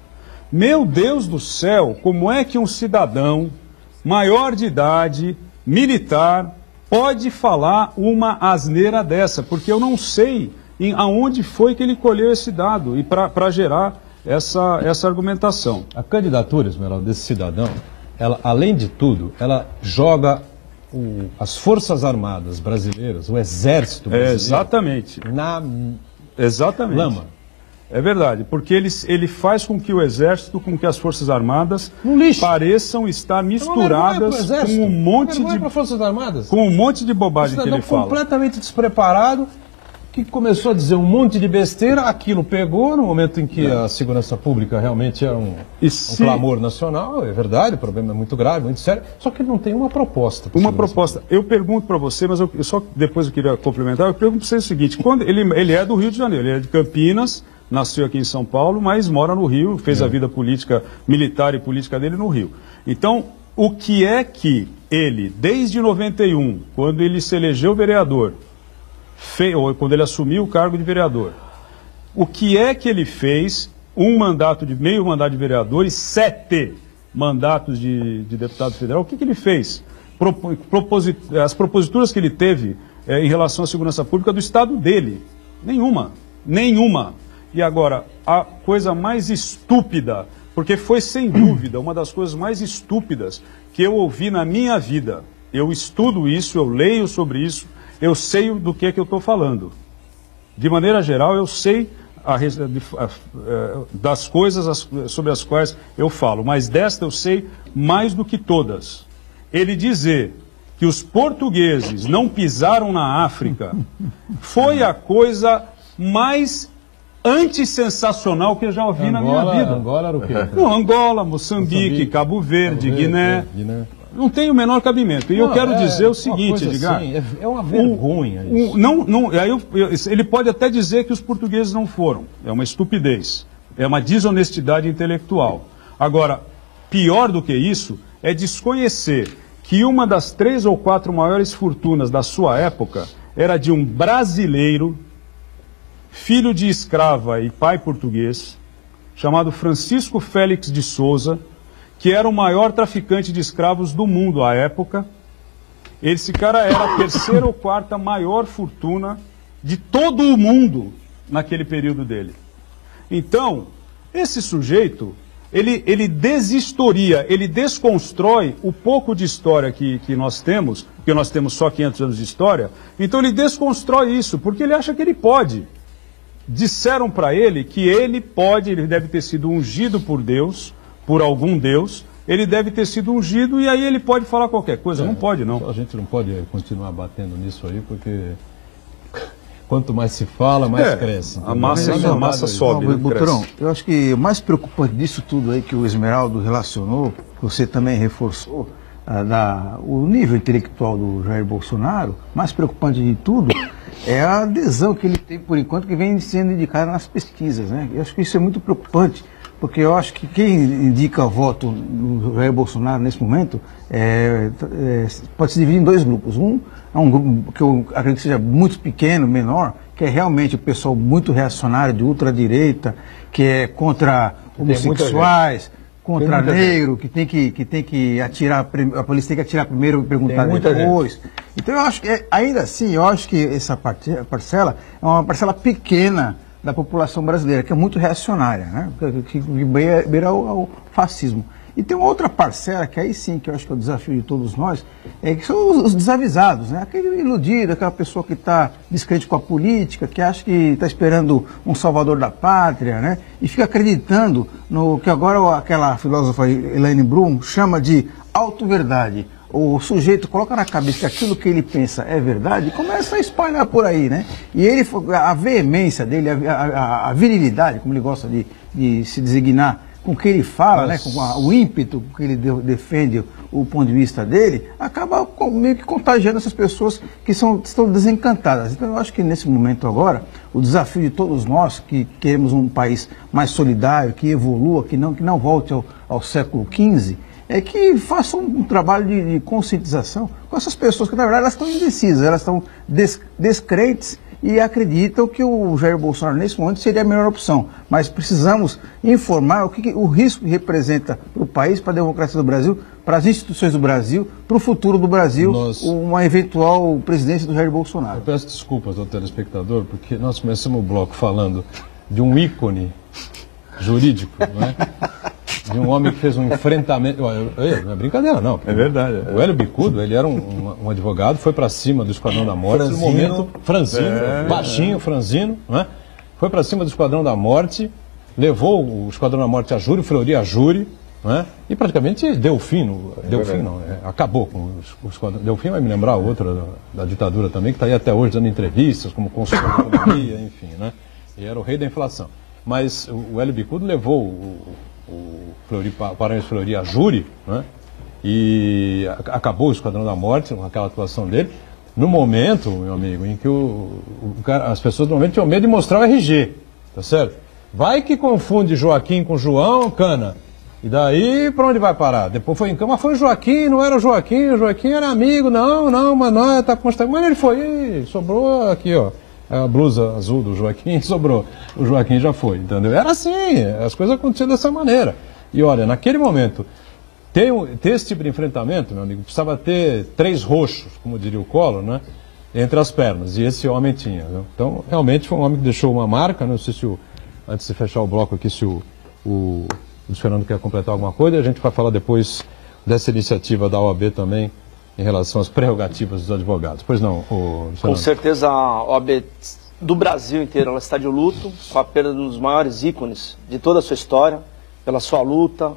Meu Deus do céu, como é que um cidadão maior de idade, militar, pode falar uma asneira dessa? Porque eu não sei aonde foi que ele colheu esse dado e para gerar essa argumentação. A candidatura, Esmeralda, desse cidadão, ela, além de tudo, ela joga as Forças Armadas brasileiras, o Exército brasileiro, exatamente. Na lama. É verdade, porque ele faz com que o Exército, com que as Forças Armadas pareçam estar misturadas com um monte de Forças Armadas. Com um monte de bobagem que ele fala. Completamente despreparado, que começou a dizer um monte de besteira, aquilo pegou no momento em que a segurança pública realmente era um clamor nacional, é verdade, o problema é muito grave, muito sério, só que ele não tem uma proposta. Uma proposta. Eu pergunto para você, mas depois eu queria complementar, eu pergunto para você o seguinte, quando ele é do Rio de Janeiro, ele é de Campinas, nasceu aqui em São Paulo, mas mora no Rio, fez a vida política, militar e política dele no Rio. Então, o que é que ele, desde 91, quando ele se elegeu vereador, ou quando ele assumiu o cargo de vereador, o que é que ele fez, meio mandato de vereador e 7 mandatos de deputado federal, o que ele fez? As proposituras que ele teve em relação à segurança pública do estado dele, nenhuma. E agora, a coisa mais estúpida, porque foi sem dúvida uma das coisas mais estúpidas que eu ouvi na minha vida, eu estudo isso, eu leio sobre isso, eu sei do que eu estou falando. De maneira geral, eu sei das coisas sobre as quais eu falo, mas desta eu sei mais do que todas. Ele dizer que os portugueses não pisaram na África foi a coisa mais antissensacional que eu já ouvi na minha vida. Angola era o quê? Não, Angola, Moçambique, Cabo Verde, Guiné. Não tem o menor cabimento. E eu quero dizer o seguinte, Edgar. Assim, é uma vergonha isso. Ele pode até dizer que os portugueses não foram. É uma estupidez. É uma desonestidade intelectual. Agora, pior do que isso é desconhecer que uma das 3 ou 4 maiores fortunas da sua época era de um brasileiro, filho de escrava e pai português, chamado Francisco Félix de Souza, que era o maior traficante de escravos do mundo à época. Esse cara era a 3ª ou 4ª maior fortuna de todo o mundo naquele período dele. Então, esse sujeito, ele deshistoria, ele desconstrói o pouco de história que nós temos, porque nós temos só 500 anos de história, então ele desconstrói isso, porque ele acha que ele pode. Disseram para ele que ele deve ter sido ungido por Deus, por algum Deus, ele deve ter sido ungido e aí ele pode falar qualquer coisa. Não pode, não. A gente não pode continuar batendo nisso aí, porque quanto mais se fala, mais cresce. A massa sobe. Butrão, eu acho que o mais preocupante disso tudo aí que o Esmeraldo relacionou, que você também reforçou, o nível intelectual do Jair Bolsonaro, mais preocupante de tudo é a adesão que ele tem, por enquanto, que vem sendo indicada nas pesquisas, né? Eu acho que isso é muito preocupante, porque eu acho que quem indica voto no Jair Bolsonaro nesse momento pode se dividir em 2 grupos. Um é um grupo que eu acredito que seja muito pequeno, menor, que é realmente o pessoal muito reacionário de ultradireita, que é contra homossexuais, contra negro, que tem que atirar, a polícia tem que atirar primeiro e perguntar depois. Então eu acho que, ainda assim, eu acho que essa parcela é uma parcela pequena da população brasileira, que é muito reacionária, né? Que beira ao fascismo. E tem uma outra parcela, que aí sim, que eu acho que é o desafio de todos nós, que são os desavisados, né? Aquele iludido, aquela pessoa que está descrente com a política, que acha que está esperando um salvador da pátria, né? E fica acreditando no que agora aquela filósofa Elaine Brum chama de auto-verdade. o sujeito coloca na cabeça que aquilo que ele pensa é verdade, começa a espalhar por aí, né? E ele, a veemência dele, a virilidade, como ele gosta de se designar, com o que ele fala, né? Com o ímpeto com que ele defende o ponto de vista dele, acaba meio que contagiando essas pessoas que estão desencantadas. Então eu acho que nesse momento agora, o desafio de todos nós que queremos um país mais solidário, que evolua, que não volte ao século XV, é que façam um trabalho de conscientização com essas pessoas que, na verdade, elas estão indecisas, elas estão descrentes e acreditam que o Jair Bolsonaro, nesse momento, seria a melhor opção. Mas precisamos informar o risco que representa para o país, para a democracia do Brasil, para as instituições do Brasil, para o futuro do Brasil, uma eventual presidência do Jair Bolsonaro. Eu peço desculpas ao telespectador, porque nós começamos o bloco falando de um ícone jurídico, não é? De um homem que fez um enfrentamento. Não é brincadeira, não. É verdade. O Hélio Bicudo, ele era um advogado, foi para cima do Esquadrão da Morte. No momento, franzino, baixinho, franzino, não é? Foi para cima do Esquadrão da Morte, levou o Esquadrão da Morte a júri, o Fleury a júri, não é? E praticamente deu fim. Acabou com o Esquadrão. Deu fim, vai me lembrar outra da ditadura também, que está aí até hoje dando entrevistas, como consultor da economia, enfim, né? E era o rei da inflação. Mas o Hélio Bicudo levou o Paranhos Fleury a júri, né? E acabou o Esquadrão da Morte, com aquela atuação dele, no momento, meu amigo, em que as pessoas normalmente tinham medo de mostrar o RG, tá certo? Vai que confunde Joaquim com João, cana, e daí para onde vai parar? Depois foi em cama, mas foi o Joaquim, não era o Joaquim era amigo, mas não, tá constante, mas ele foi, sobrou aqui, ó. A blusa azul do Joaquim sobrou. O Joaquim já foi, entendeu? Era assim, as coisas aconteciam dessa maneira. E olha, naquele momento, ter esse tipo de enfrentamento, meu amigo, precisava ter 3 roxos, como diria o Collor, né? Entre as pernas. E esse homem tinha. Viu? Então, realmente foi um homem que deixou uma marca. Não sei se antes de fechar o bloco aqui, se o Luiz Fernando quer completar alguma coisa. A gente vai falar depois dessa iniciativa da OAB também, em relação às prerrogativas dos advogados. Pois não, Com certeza a OAB do Brasil inteiro ela está de luto com a perda dos maiores ícones de toda a sua história, pela sua luta,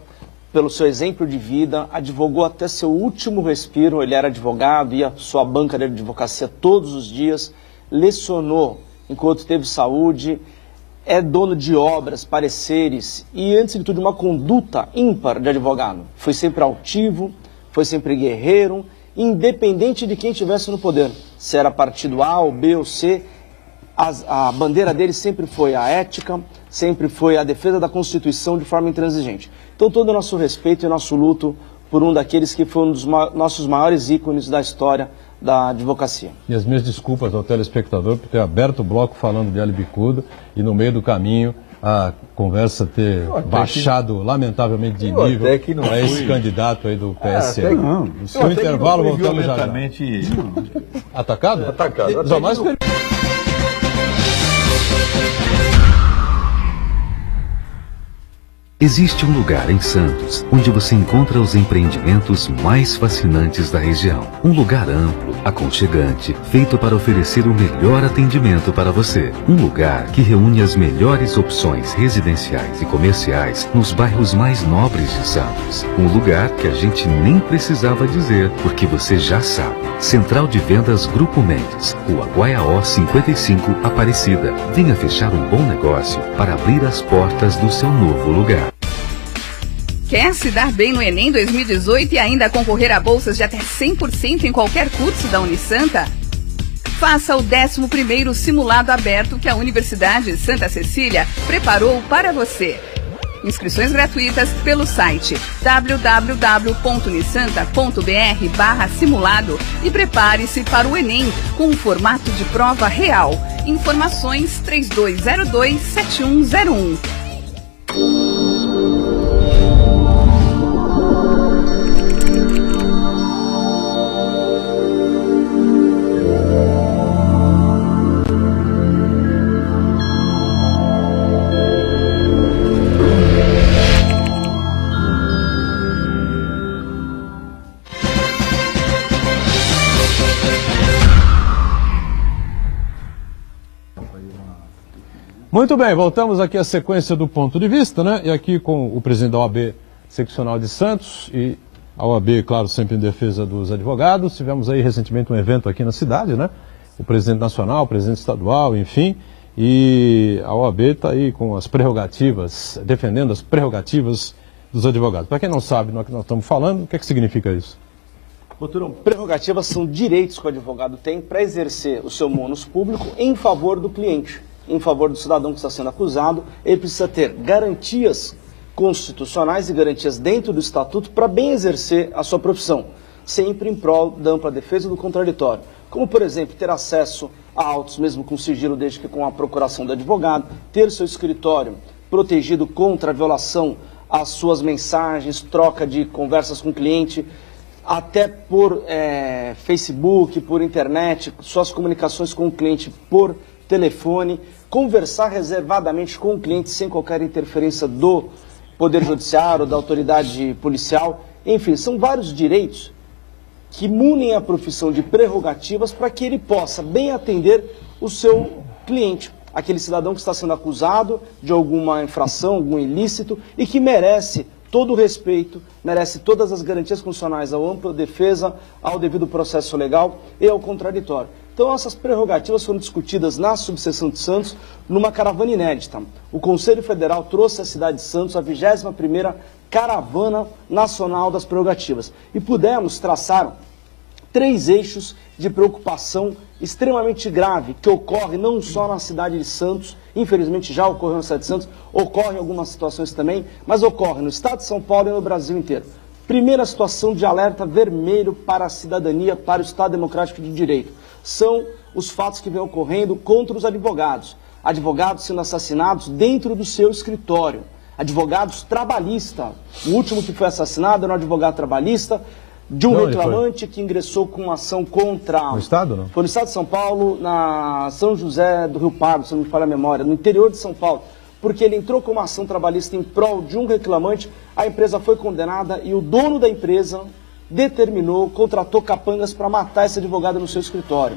pelo seu exemplo de vida, advogou até seu último respiro, ele era advogado, ia à sua banca de advocacia todos os dias, lecionou enquanto teve saúde, é dono de obras, pareceres e, antes de tudo, uma conduta ímpar de advogado. Foi sempre altivo, foi sempre guerreiro, independente de quem estivesse no poder, se era partido A ou B ou C, a bandeira dele sempre foi a ética, sempre foi a defesa da Constituição de forma intransigente. Então todo o nosso respeito e nosso luto por um daqueles que foi um dos nossos maiores ícones da história da advocacia. E as minhas desculpas ao telespectador por ter aberto o bloco falando de Hélio Bicudo e no meio do caminho a conversa ter baixado lamentavelmente de nível para esse candidato aí do PSL. No intervalo voltamos já. Atacado? Atacado. Jamais Existe um lugar em Santos onde você encontra os empreendimentos mais fascinantes da região. Um lugar amplo, aconchegante, feito para oferecer o melhor atendimento para você. Um lugar que reúne as melhores opções residenciais e comerciais nos bairros mais nobres de Santos. Um lugar que a gente nem precisava dizer, porque você já sabe. Central de Vendas Grupo Mendes, Rua Guaiaó 55, Aparecida. Venha fechar um bom negócio para abrir as portas do seu novo lugar. Quer se dar bem no Enem 2018 e ainda concorrer a bolsas de até 100% em qualquer curso da Unisanta? Faça o 11º simulado aberto que a Universidade Santa Cecília preparou para você. Inscrições gratuitas pelo site www.unisanta.br/simulado e prepare-se para o Enem com um formato de prova real. Informações 3202-7101. Muito bem, voltamos aqui à sequência do ponto de vista, né? E aqui com o presidente da OAB seccional de Santos e A OAB, claro, sempre em defesa dos advogados. Tivemos aí recentemente um evento aqui na cidade, né? O presidente nacional, o presidente estadual, enfim. E a OAB está aí com as prerrogativas, defendendo as prerrogativas dos advogados. Para quem não sabe do que nós estamos falando, o que significa isso? Doutor, prerrogativas são direitos que o advogado tem para exercer o seu mônus público em favor do cliente, em favor do cidadão que está sendo acusado. Ele precisa ter garantias constitucionais e garantias dentro do estatuto para bem exercer a sua profissão, sempre em prol da ampla defesa do contraditório. Como, por exemplo, ter acesso a autos, mesmo com sigilo, desde que com a procuração do advogado, ter seu escritório protegido contra a violação às suas mensagens, troca de conversas com o cliente, até por Facebook, por internet, suas comunicações com o cliente por telefone, conversar reservadamente com o cliente sem qualquer interferência do Poder Judiciário, da autoridade policial. Enfim, são vários direitos que munem a profissão de prerrogativas para que ele possa bem atender o seu cliente, aquele cidadão que está sendo acusado de alguma infração, algum ilícito e que merece todo o respeito, merece todas as garantias constitucionais à ampla defesa, ao devido processo legal e ao contraditório. Então, essas prerrogativas foram discutidas na subseção de Santos numa caravana inédita. O Conselho Federal trouxe à cidade de Santos a 21ª Caravana Nacional das Prerrogativas. E pudemos traçar 3 eixos de preocupação extremamente grave que ocorre não só na cidade de Santos, infelizmente já ocorreu na cidade de Santos, ocorre em algumas situações também, mas ocorre no estado de São Paulo e no Brasil inteiro. Primeira situação de alerta vermelho para a cidadania, para o Estado Democrático de Direito. São os fatos que vêm ocorrendo contra os advogados. Advogados sendo assassinados dentro do seu escritório. Advogados trabalhistas. O último que foi assassinado era um advogado trabalhista de um reclamante que ingressou com uma ação contra... No estado, não? Foi no estado de São Paulo, na São José do Rio Pardo, se não me falha a memória, no interior de São Paulo. Porque ele entrou com uma ação trabalhista em prol de um reclamante, a empresa foi condenada e o dono da empresa determinou, contratou capangas para matar esse advogado no seu escritório.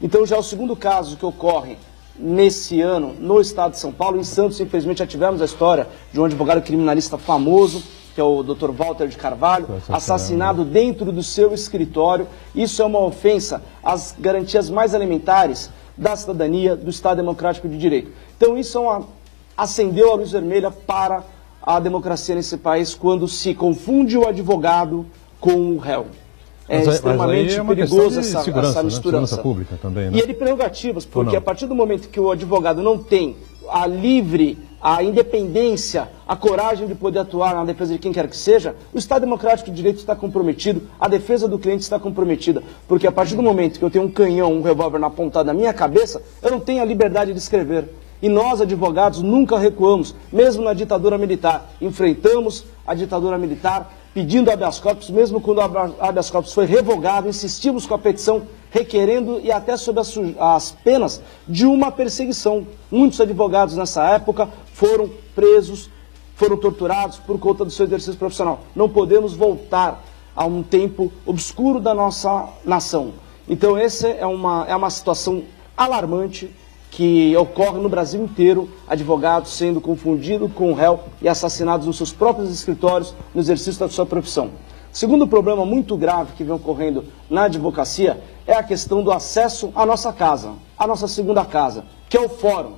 Então já é o segundo caso que ocorre nesse ano no estado de São Paulo. Em Santos, infelizmente, já tivemos a história de um advogado criminalista famoso, que é o Dr. Walter de Carvalho, assassinado dentro do seu escritório. Isso é uma ofensa às garantias mais elementares da cidadania, do Estado Democrático de Direito. Então isso acendeu a luz vermelha para a democracia nesse país quando se confunde o advogado com o réu. É extremamente perigoso essa misturança. Pública também, né? E ele prerrogativas, porque a partir do momento que o advogado não tem a independência, a coragem de poder atuar na defesa de quem quer que seja, o Estado Democrático de Direito está comprometido, a defesa do cliente está comprometida, porque a partir do momento que eu tenho um canhão, um revólver na ponta da minha cabeça, eu não tenho a liberdade de escrever. E nós, advogados, nunca recuamos, mesmo na ditadura militar. Enfrentamos a ditadura militar pedindo habeas corpus, mesmo quando o habeas corpus foi revogado, insistimos com a petição requerendo e até sob as penas de uma perseguição. Muitos advogados nessa época foram presos, foram torturados por conta do seu exercício profissional. Não podemos voltar a um tempo obscuro da nossa nação. Então essa é uma situação alarmante que ocorre no Brasil inteiro, advogados sendo confundidos com o réu e assassinados nos seus próprios escritórios no exercício da sua profissão. Segundo problema muito grave que vem ocorrendo na advocacia é a questão do acesso à nossa casa, à nossa segunda casa, que é o fórum.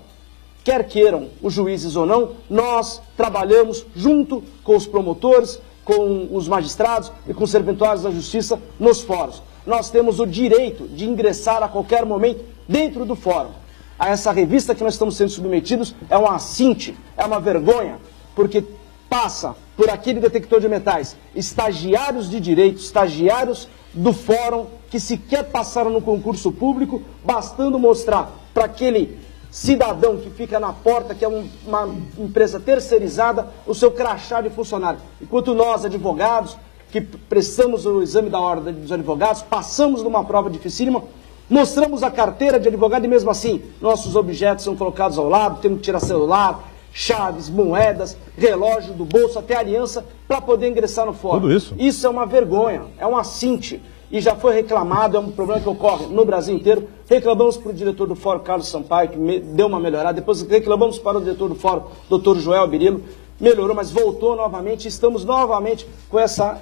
Quer queiram os juízes ou não, nós trabalhamos junto com os promotores, com os magistrados e com os serventuários da justiça nos fóruns. Nós temos o direito de ingressar a qualquer momento dentro do fórum. A essa revista que nós estamos sendo submetidos é um assinte, é uma vergonha, porque passa por aquele detector de metais estagiários de direito, estagiários do fórum que sequer passaram no concurso público, bastando mostrar para aquele cidadão que fica na porta, que é uma empresa terceirizada, o seu crachá de funcionário. Enquanto nós, advogados, que prestamos o exame da ordem dos advogados, passamos numa prova dificílima, mostramos a carteira de advogado e mesmo assim nossos objetos são colocados ao lado, temos que tirar celular, chaves, moedas, relógio do bolso, até aliança, para poder ingressar no fórum. Tudo isso? Isso é uma vergonha, é um assinte. E já foi reclamado, é um problema que ocorre no Brasil inteiro. Reclamamos para o diretor do fórum, Carlos Sampaio, que deu uma melhorada. Depois reclamamos para o diretor do fórum, Dr. Joel Birilo. melhorou, mas voltou novamente. Estamos novamente com essa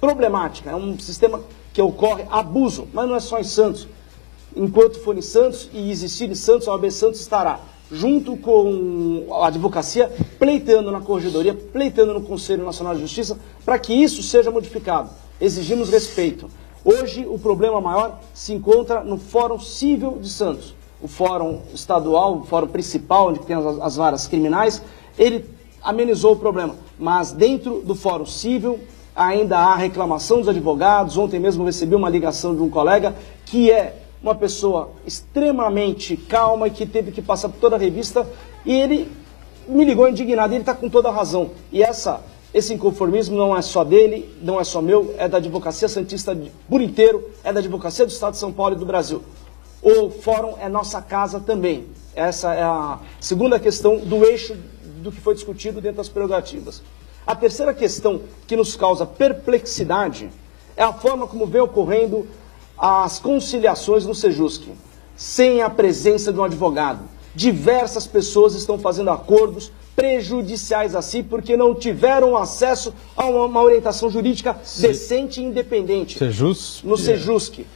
problemática. É um sistema que ocorre abuso, mas não é só em Santos. Enquanto for em Santos e existir em Santos, a OAB Santos estará junto com a advocacia, pleiteando na Corregedoria, pleiteando no Conselho Nacional de Justiça, para que isso seja modificado. Exigimos respeito. Hoje, o problema maior se encontra no Fórum Cível de Santos. O Fórum Estadual, o Fórum Principal, onde tem as varas criminais, ele amenizou o problema. Mas dentro do Fórum Cível, ainda há reclamação dos advogados. Ontem mesmo recebi uma ligação de um colega que é uma pessoa extremamente calma e que teve que passar por toda a revista, e ele me ligou indignado, e ele está com toda a razão. E esse inconformismo não é só dele, não é só meu, é da Advocacia Santista por inteiro, é da Advocacia do Estado de São Paulo e do Brasil. O fórum é nossa casa também. Essa é a segunda questão do eixo do que foi discutido dentro das prerrogativas. A terceira questão que nos causa perplexidade é a forma como vem ocorrendo as conciliações no Sejusc, sem a presença de um advogado. Diversas pessoas estão fazendo acordos prejudiciais a si porque não tiveram acesso a uma orientação jurídica decente e independente. No Sejusc.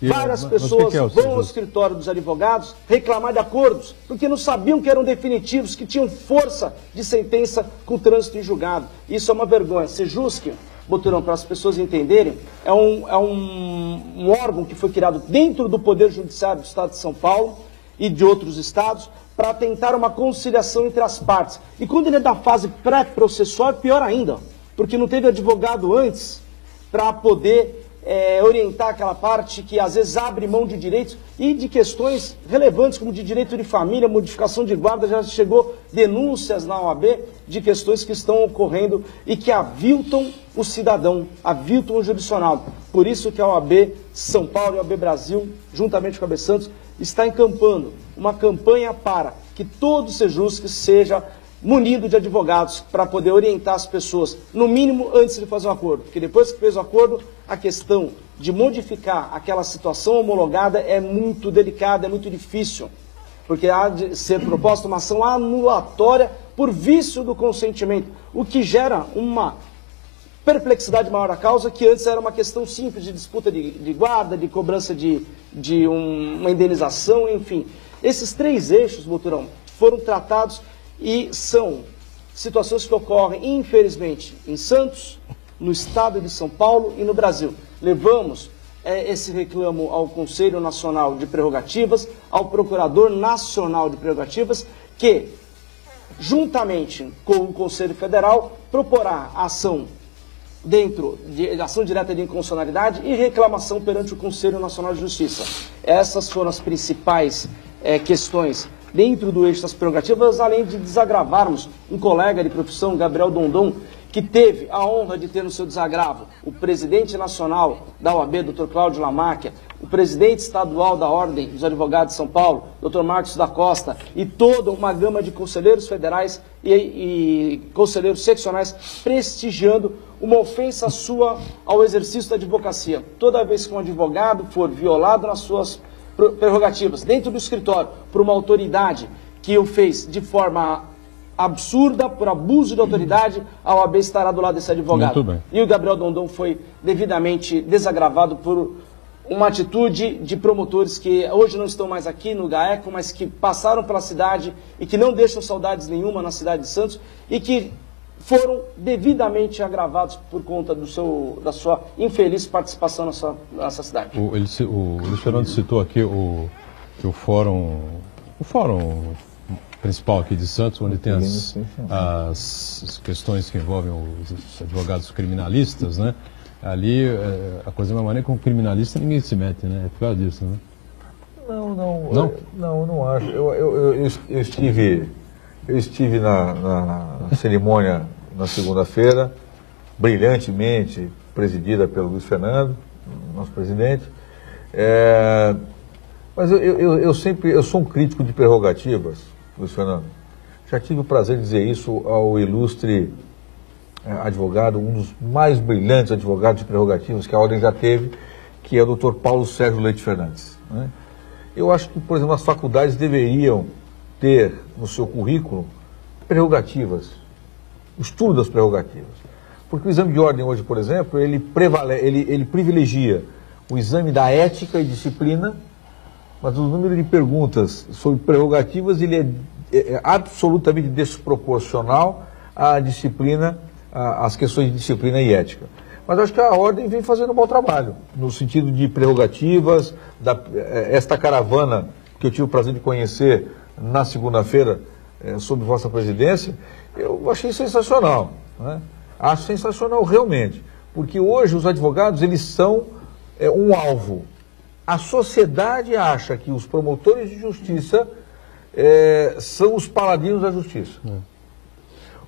Várias pessoas vão ao escritório dos advogados reclamar de acordos, porque não sabiam que eram definitivos, que tinham força de sentença com trânsito em julgado. Isso é uma vergonha. Sejusc, Boturão, para as pessoas entenderem, é um órgão que foi criado dentro do Poder Judiciário do Estado de São Paulo e de outros estados para tentar uma conciliação entre as partes. E quando ele é da fase pré-processual, é pior ainda, porque não teve advogado antes para poder orientar aquela parte que às vezes abre mão de direitos e de questões relevantes como de direito de família, modificação de guarda. Já chegou denúncias na OAB de questões que estão ocorrendo e que aviltam o cidadão, aviltam o jurisdicionado. Por isso que a OAB São Paulo e a OAB Brasil, juntamente com a OAB Santos, está encampando uma campanha para que todo o Sejusc seja munido de advogados para poder orientar as pessoas, no mínimo antes de fazer um acordo. Porque depois que fez o acordo, a questão de modificar aquela situação homologada é muito delicada, é muito difícil. Porque há de ser proposta uma ação anulatória por vício do consentimento, o que gera uma perplexidade maior à causa, que antes era uma questão simples de disputa de guarda, de cobrança de uma indenização, enfim. Esses três eixos, Boturão, foram tratados e são situações que ocorrem, infelizmente, em Santos, no estado de São Paulo e no Brasil. Levamos esse reclamo ao Conselho Nacional de Prerrogativas, ao Procurador Nacional de Prerrogativas, que, juntamente com o Conselho Federal, proporá ação dentro de ação direta de inconstitucionalidade e reclamação perante o Conselho Nacional de Justiça. Essas foram as principais questões dentro do eixo das prerrogativas, além de desagravarmos um colega de profissão, Gabriel Dondon, que teve a honra de ter no seu desagravo o presidente nacional da OAB, Dr. Cláudio Lamáquia, o presidente estadual da Ordem dos Advogados de São Paulo, Dr. Marcos da Costa, e toda uma gama de conselheiros federais e conselheiros seccionais prestigiando uma ofensa sua ao exercício da advocacia. Toda vez que um advogado for violado nas suas prerrogativas dentro do escritório por uma autoridade que o fez de forma absurda, por abuso de autoridade, a OAB estará do lado desse advogado. E o Gabriel Dondon foi devidamente desagravado por uma atitude de promotores que hoje não estão mais aqui no GAECO, mas que passaram pela cidade e que não deixam saudades nenhuma na cidade de Santos e que foram devidamente agravados por conta da sua infeliz participação nessa cidade. O Luiz Fernando citou aqui o fórum principal aqui de Santos, onde tem as questões que envolvem os advogados criminalistas, né? Ali, a coisa é uma maneira que com criminalista ninguém se mete, né? É por causa disso, né? Não acho. Eu estive na cerimônia na segunda-feira, brilhantemente presidida pelo Luiz Fernando, nosso presidente. Mas eu sou um crítico de prerrogativas, Luiz Fernando. Já tive o prazer de dizer isso ao ilustre advogado, um dos mais brilhantes advogados de prerrogativas que a Ordem já teve, que é o Dr. Paulo Sérgio Leite Fernandes, né? Eu acho que, por exemplo, as faculdades deveriam ter no seu currículo prerrogativas o estudo das prerrogativas. Porque o exame de ordem hoje, por exemplo, ele privilegia o exame da ética e disciplina, mas o número de perguntas sobre prerrogativas ele é absolutamente desproporcional à disciplina, às questões de disciplina e ética. Mas acho que a ordem vem fazendo um bom trabalho, no sentido de prerrogativas, esta caravana que eu tive o prazer de conhecer na segunda-feira, sob vossa presidência, eu achei sensacional, né? Acho sensacional realmente, porque hoje os advogados eles são um alvo. A sociedade acha que os promotores de justiça são os paladinos da justiça.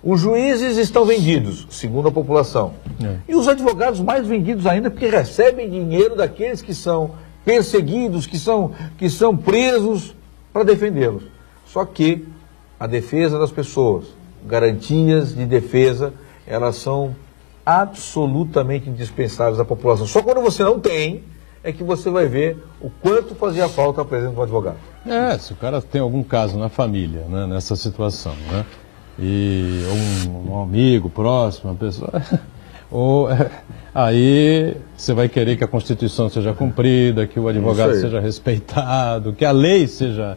Os juízes estão vendidos, segundo a população. E os advogados mais vendidos ainda, porque recebem dinheiro daqueles que são perseguidos, que são presos para defendê-los. Só que a defesa das pessoas, garantias de defesa, elas são absolutamente indispensáveis à população. Só quando você não tem, é que você vai ver o quanto fazia falta a presença de um advogado. Se o cara tem algum caso na família, né, nessa situação, né, e um amigo próximo, uma pessoa, aí você vai querer que a Constituição seja cumprida, que o advogado seja respeitado, que a lei seja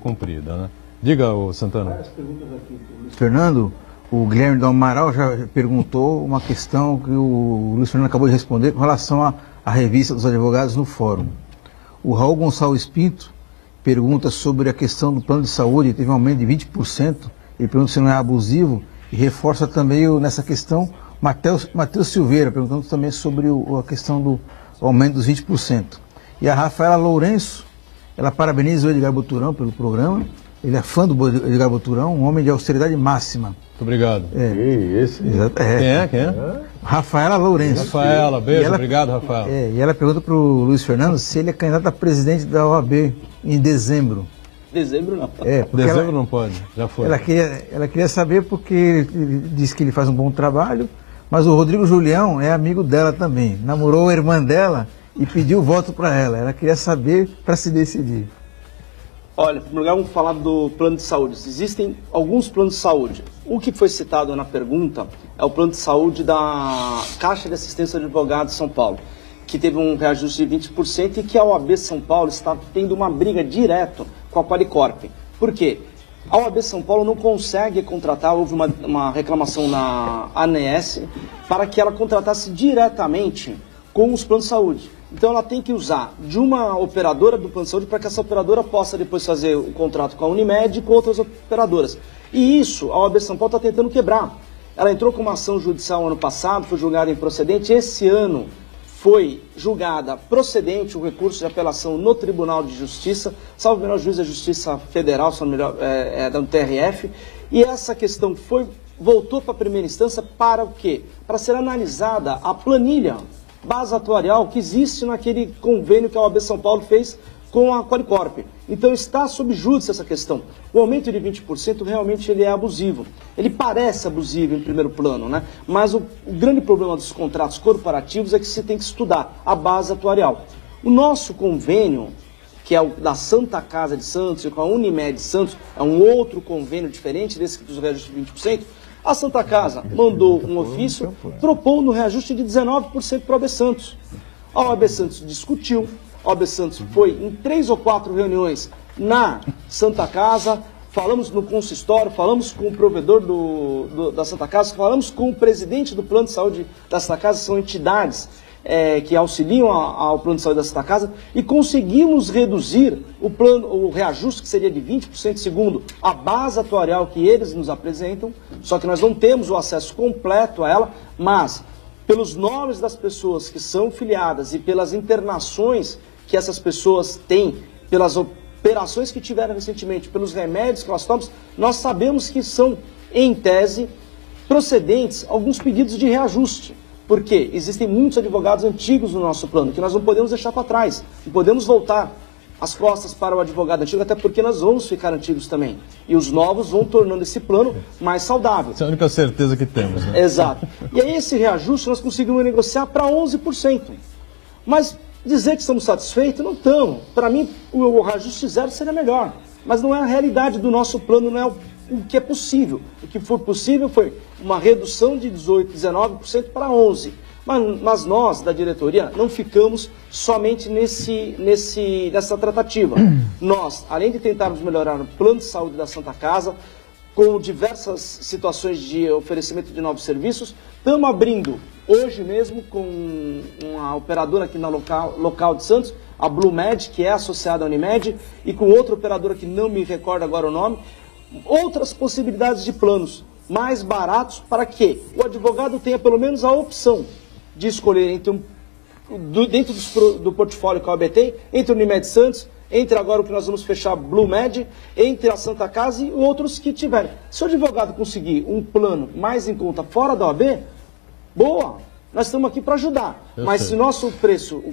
cumprida, né? Diga, Santana. Fernando, o Guilherme do Amaral já perguntou uma questão que o Luiz Fernando acabou de responder com relação à revista dos advogados no fórum. O Raul Gonçalves Pinto pergunta sobre a questão do plano de saúde, teve um aumento de 20%, ele pergunta se não é abusivo e reforça também nessa questão Matheus Silveira, perguntando também sobre a questão do aumento dos 20%. E a Rafaela Lourenço, ela parabeniza o Edgar Boturão pelo programa, ele é fã do Edgar Boturão, um homem de austeridade máxima. Muito obrigado. Quem é? Rafaela Lourenço. Rafaela, beijo, obrigado, Rafaela. E ela pergunta para o Luiz Fernando se ele é candidato a presidente da OAB em dezembro. Dezembro não. Dezembro não pode, já foi. Ela queria saber porque ele diz que ele faz um bom trabalho, mas o Rodrigo Julião é amigo dela também. Namorou a irmã dela e pediu voto para ela. Ela queria saber para se decidir. Olha, em primeiro lugar, vamos falar do plano de saúde. Existem alguns planos de saúde. O que foi citado na pergunta é o plano de saúde da Caixa de Assistência de Advogados de São Paulo, que teve um reajuste de 20% e que a OAB São Paulo está tendo uma briga direto com a Qualicorp. Por quê? A OAB São Paulo não consegue contratar, houve uma reclamação na ANS para que ela contratasse diretamente com os planos de saúde. Então ela tem que usar de uma operadora do plano de saúde para que essa operadora possa depois fazer o contrato com a Unimed e com outras operadoras. E isso a OAB São Paulo está tentando quebrar. Ela entrou com uma ação judicial ano passado, foi julgada improcedente. Esse ano foi julgada procedente o recurso de apelação no Tribunal de Justiça, salvo o melhor juiz da Justiça Federal, salvo o melhor, da TRF. E essa questão voltou para a primeira instância para o quê? Para ser analisada a planilha base atuarial que existe naquele convênio que a OAB São Paulo fez com a Qualicorp. Então está sob júdice essa questão. O aumento de 20% realmente ele é abusivo. Ele parece abusivo em primeiro plano, né? Mas o grande problema dos contratos corporativos é que se tem que estudar a base atuarial. O nosso convênio, que é o da Santa Casa de Santos e com a Unimed Santos, é um outro convênio diferente desse dos reajustes de 20%, a Santa Casa mandou um ofício propondo um reajuste de 19% para a OAB Santos. A OAB Santos discutiu, a OAB Santos foi em 3 ou 4 reuniões na Santa Casa, falamos no consistório, falamos com o provedor da Santa Casa, falamos com o presidente do plano de saúde da Santa Casa, são entidades que auxiliam ao plano de saúde da Santa Casa, e conseguimos reduzir o reajuste, que seria de 20% segundo a base atuarial que eles nos apresentam, só que nós não temos o acesso completo a ela, mas pelos nomes das pessoas que são filiadas e pelas internações que essas pessoas têm, pelas operações que tiveram recentemente, pelos remédios que elas tomam, nós sabemos que são, em tese, procedentes alguns pedidos de reajuste. Porque existem muitos advogados antigos no nosso plano, que nós não podemos deixar para trás, não podemos voltar as costas para o advogado antigo, até porque nós vamos ficar antigos também. E os novos vão tornando esse plano mais saudável. Essa é a única certeza que temos, né? Exato. E aí esse reajuste nós conseguimos negociar para 11%. Mas dizer que estamos satisfeitos, não estamos. Para mim, o reajuste zero seria melhor. Mas não é a realidade do nosso plano, não é o que é possível. O que for possível foi uma redução de 18%, 19% para 11%. Mas nós, da diretoria, não ficamos somente nessa tratativa. Nós, além de tentarmos melhorar o plano de saúde da Santa Casa, com diversas situações de oferecimento de novos serviços, estamos abrindo, hoje mesmo, com uma operadora aqui na local de Santos, a Blue Med, que é associada à Unimed, e com outra operadora que não me recordo agora o nome, outras possibilidades de planos mais baratos para que o advogado tenha pelo menos a opção de escolher entre dentro do portfólio que a OAB tem, entre o Unimed Santos, entre agora o que nós vamos fechar, Blue Med, entre a Santa Casa e outros que tiverem. Se o advogado conseguir um plano mais em conta fora da OAB, boa, nós estamos aqui para ajudar. Mas se o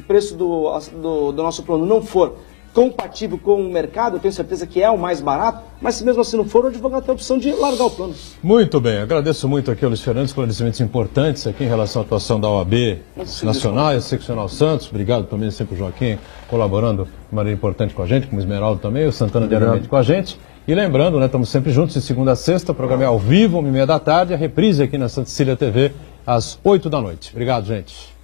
preço do nosso plano não for compatível com o mercado, eu tenho certeza que é o mais barato, mas se mesmo assim não for, o advogado tem a opção de largar o plano. Muito bem, agradeço muito aqui ao Luiz Fernando, esclarecimentos importantes aqui em relação à atuação da OAB Nacional e a Seccional Santos. Obrigado também sempre o Joaquim colaborando de maneira importante com a gente, como o Esmeraldo também, o Santana diariamente com a gente. E lembrando, estamos sempre juntos de segunda a sexta, o programa é ao vivo, 1h30 da tarde, a reprise aqui na Santa Cecília TV às 8 da noite. Obrigado, gente.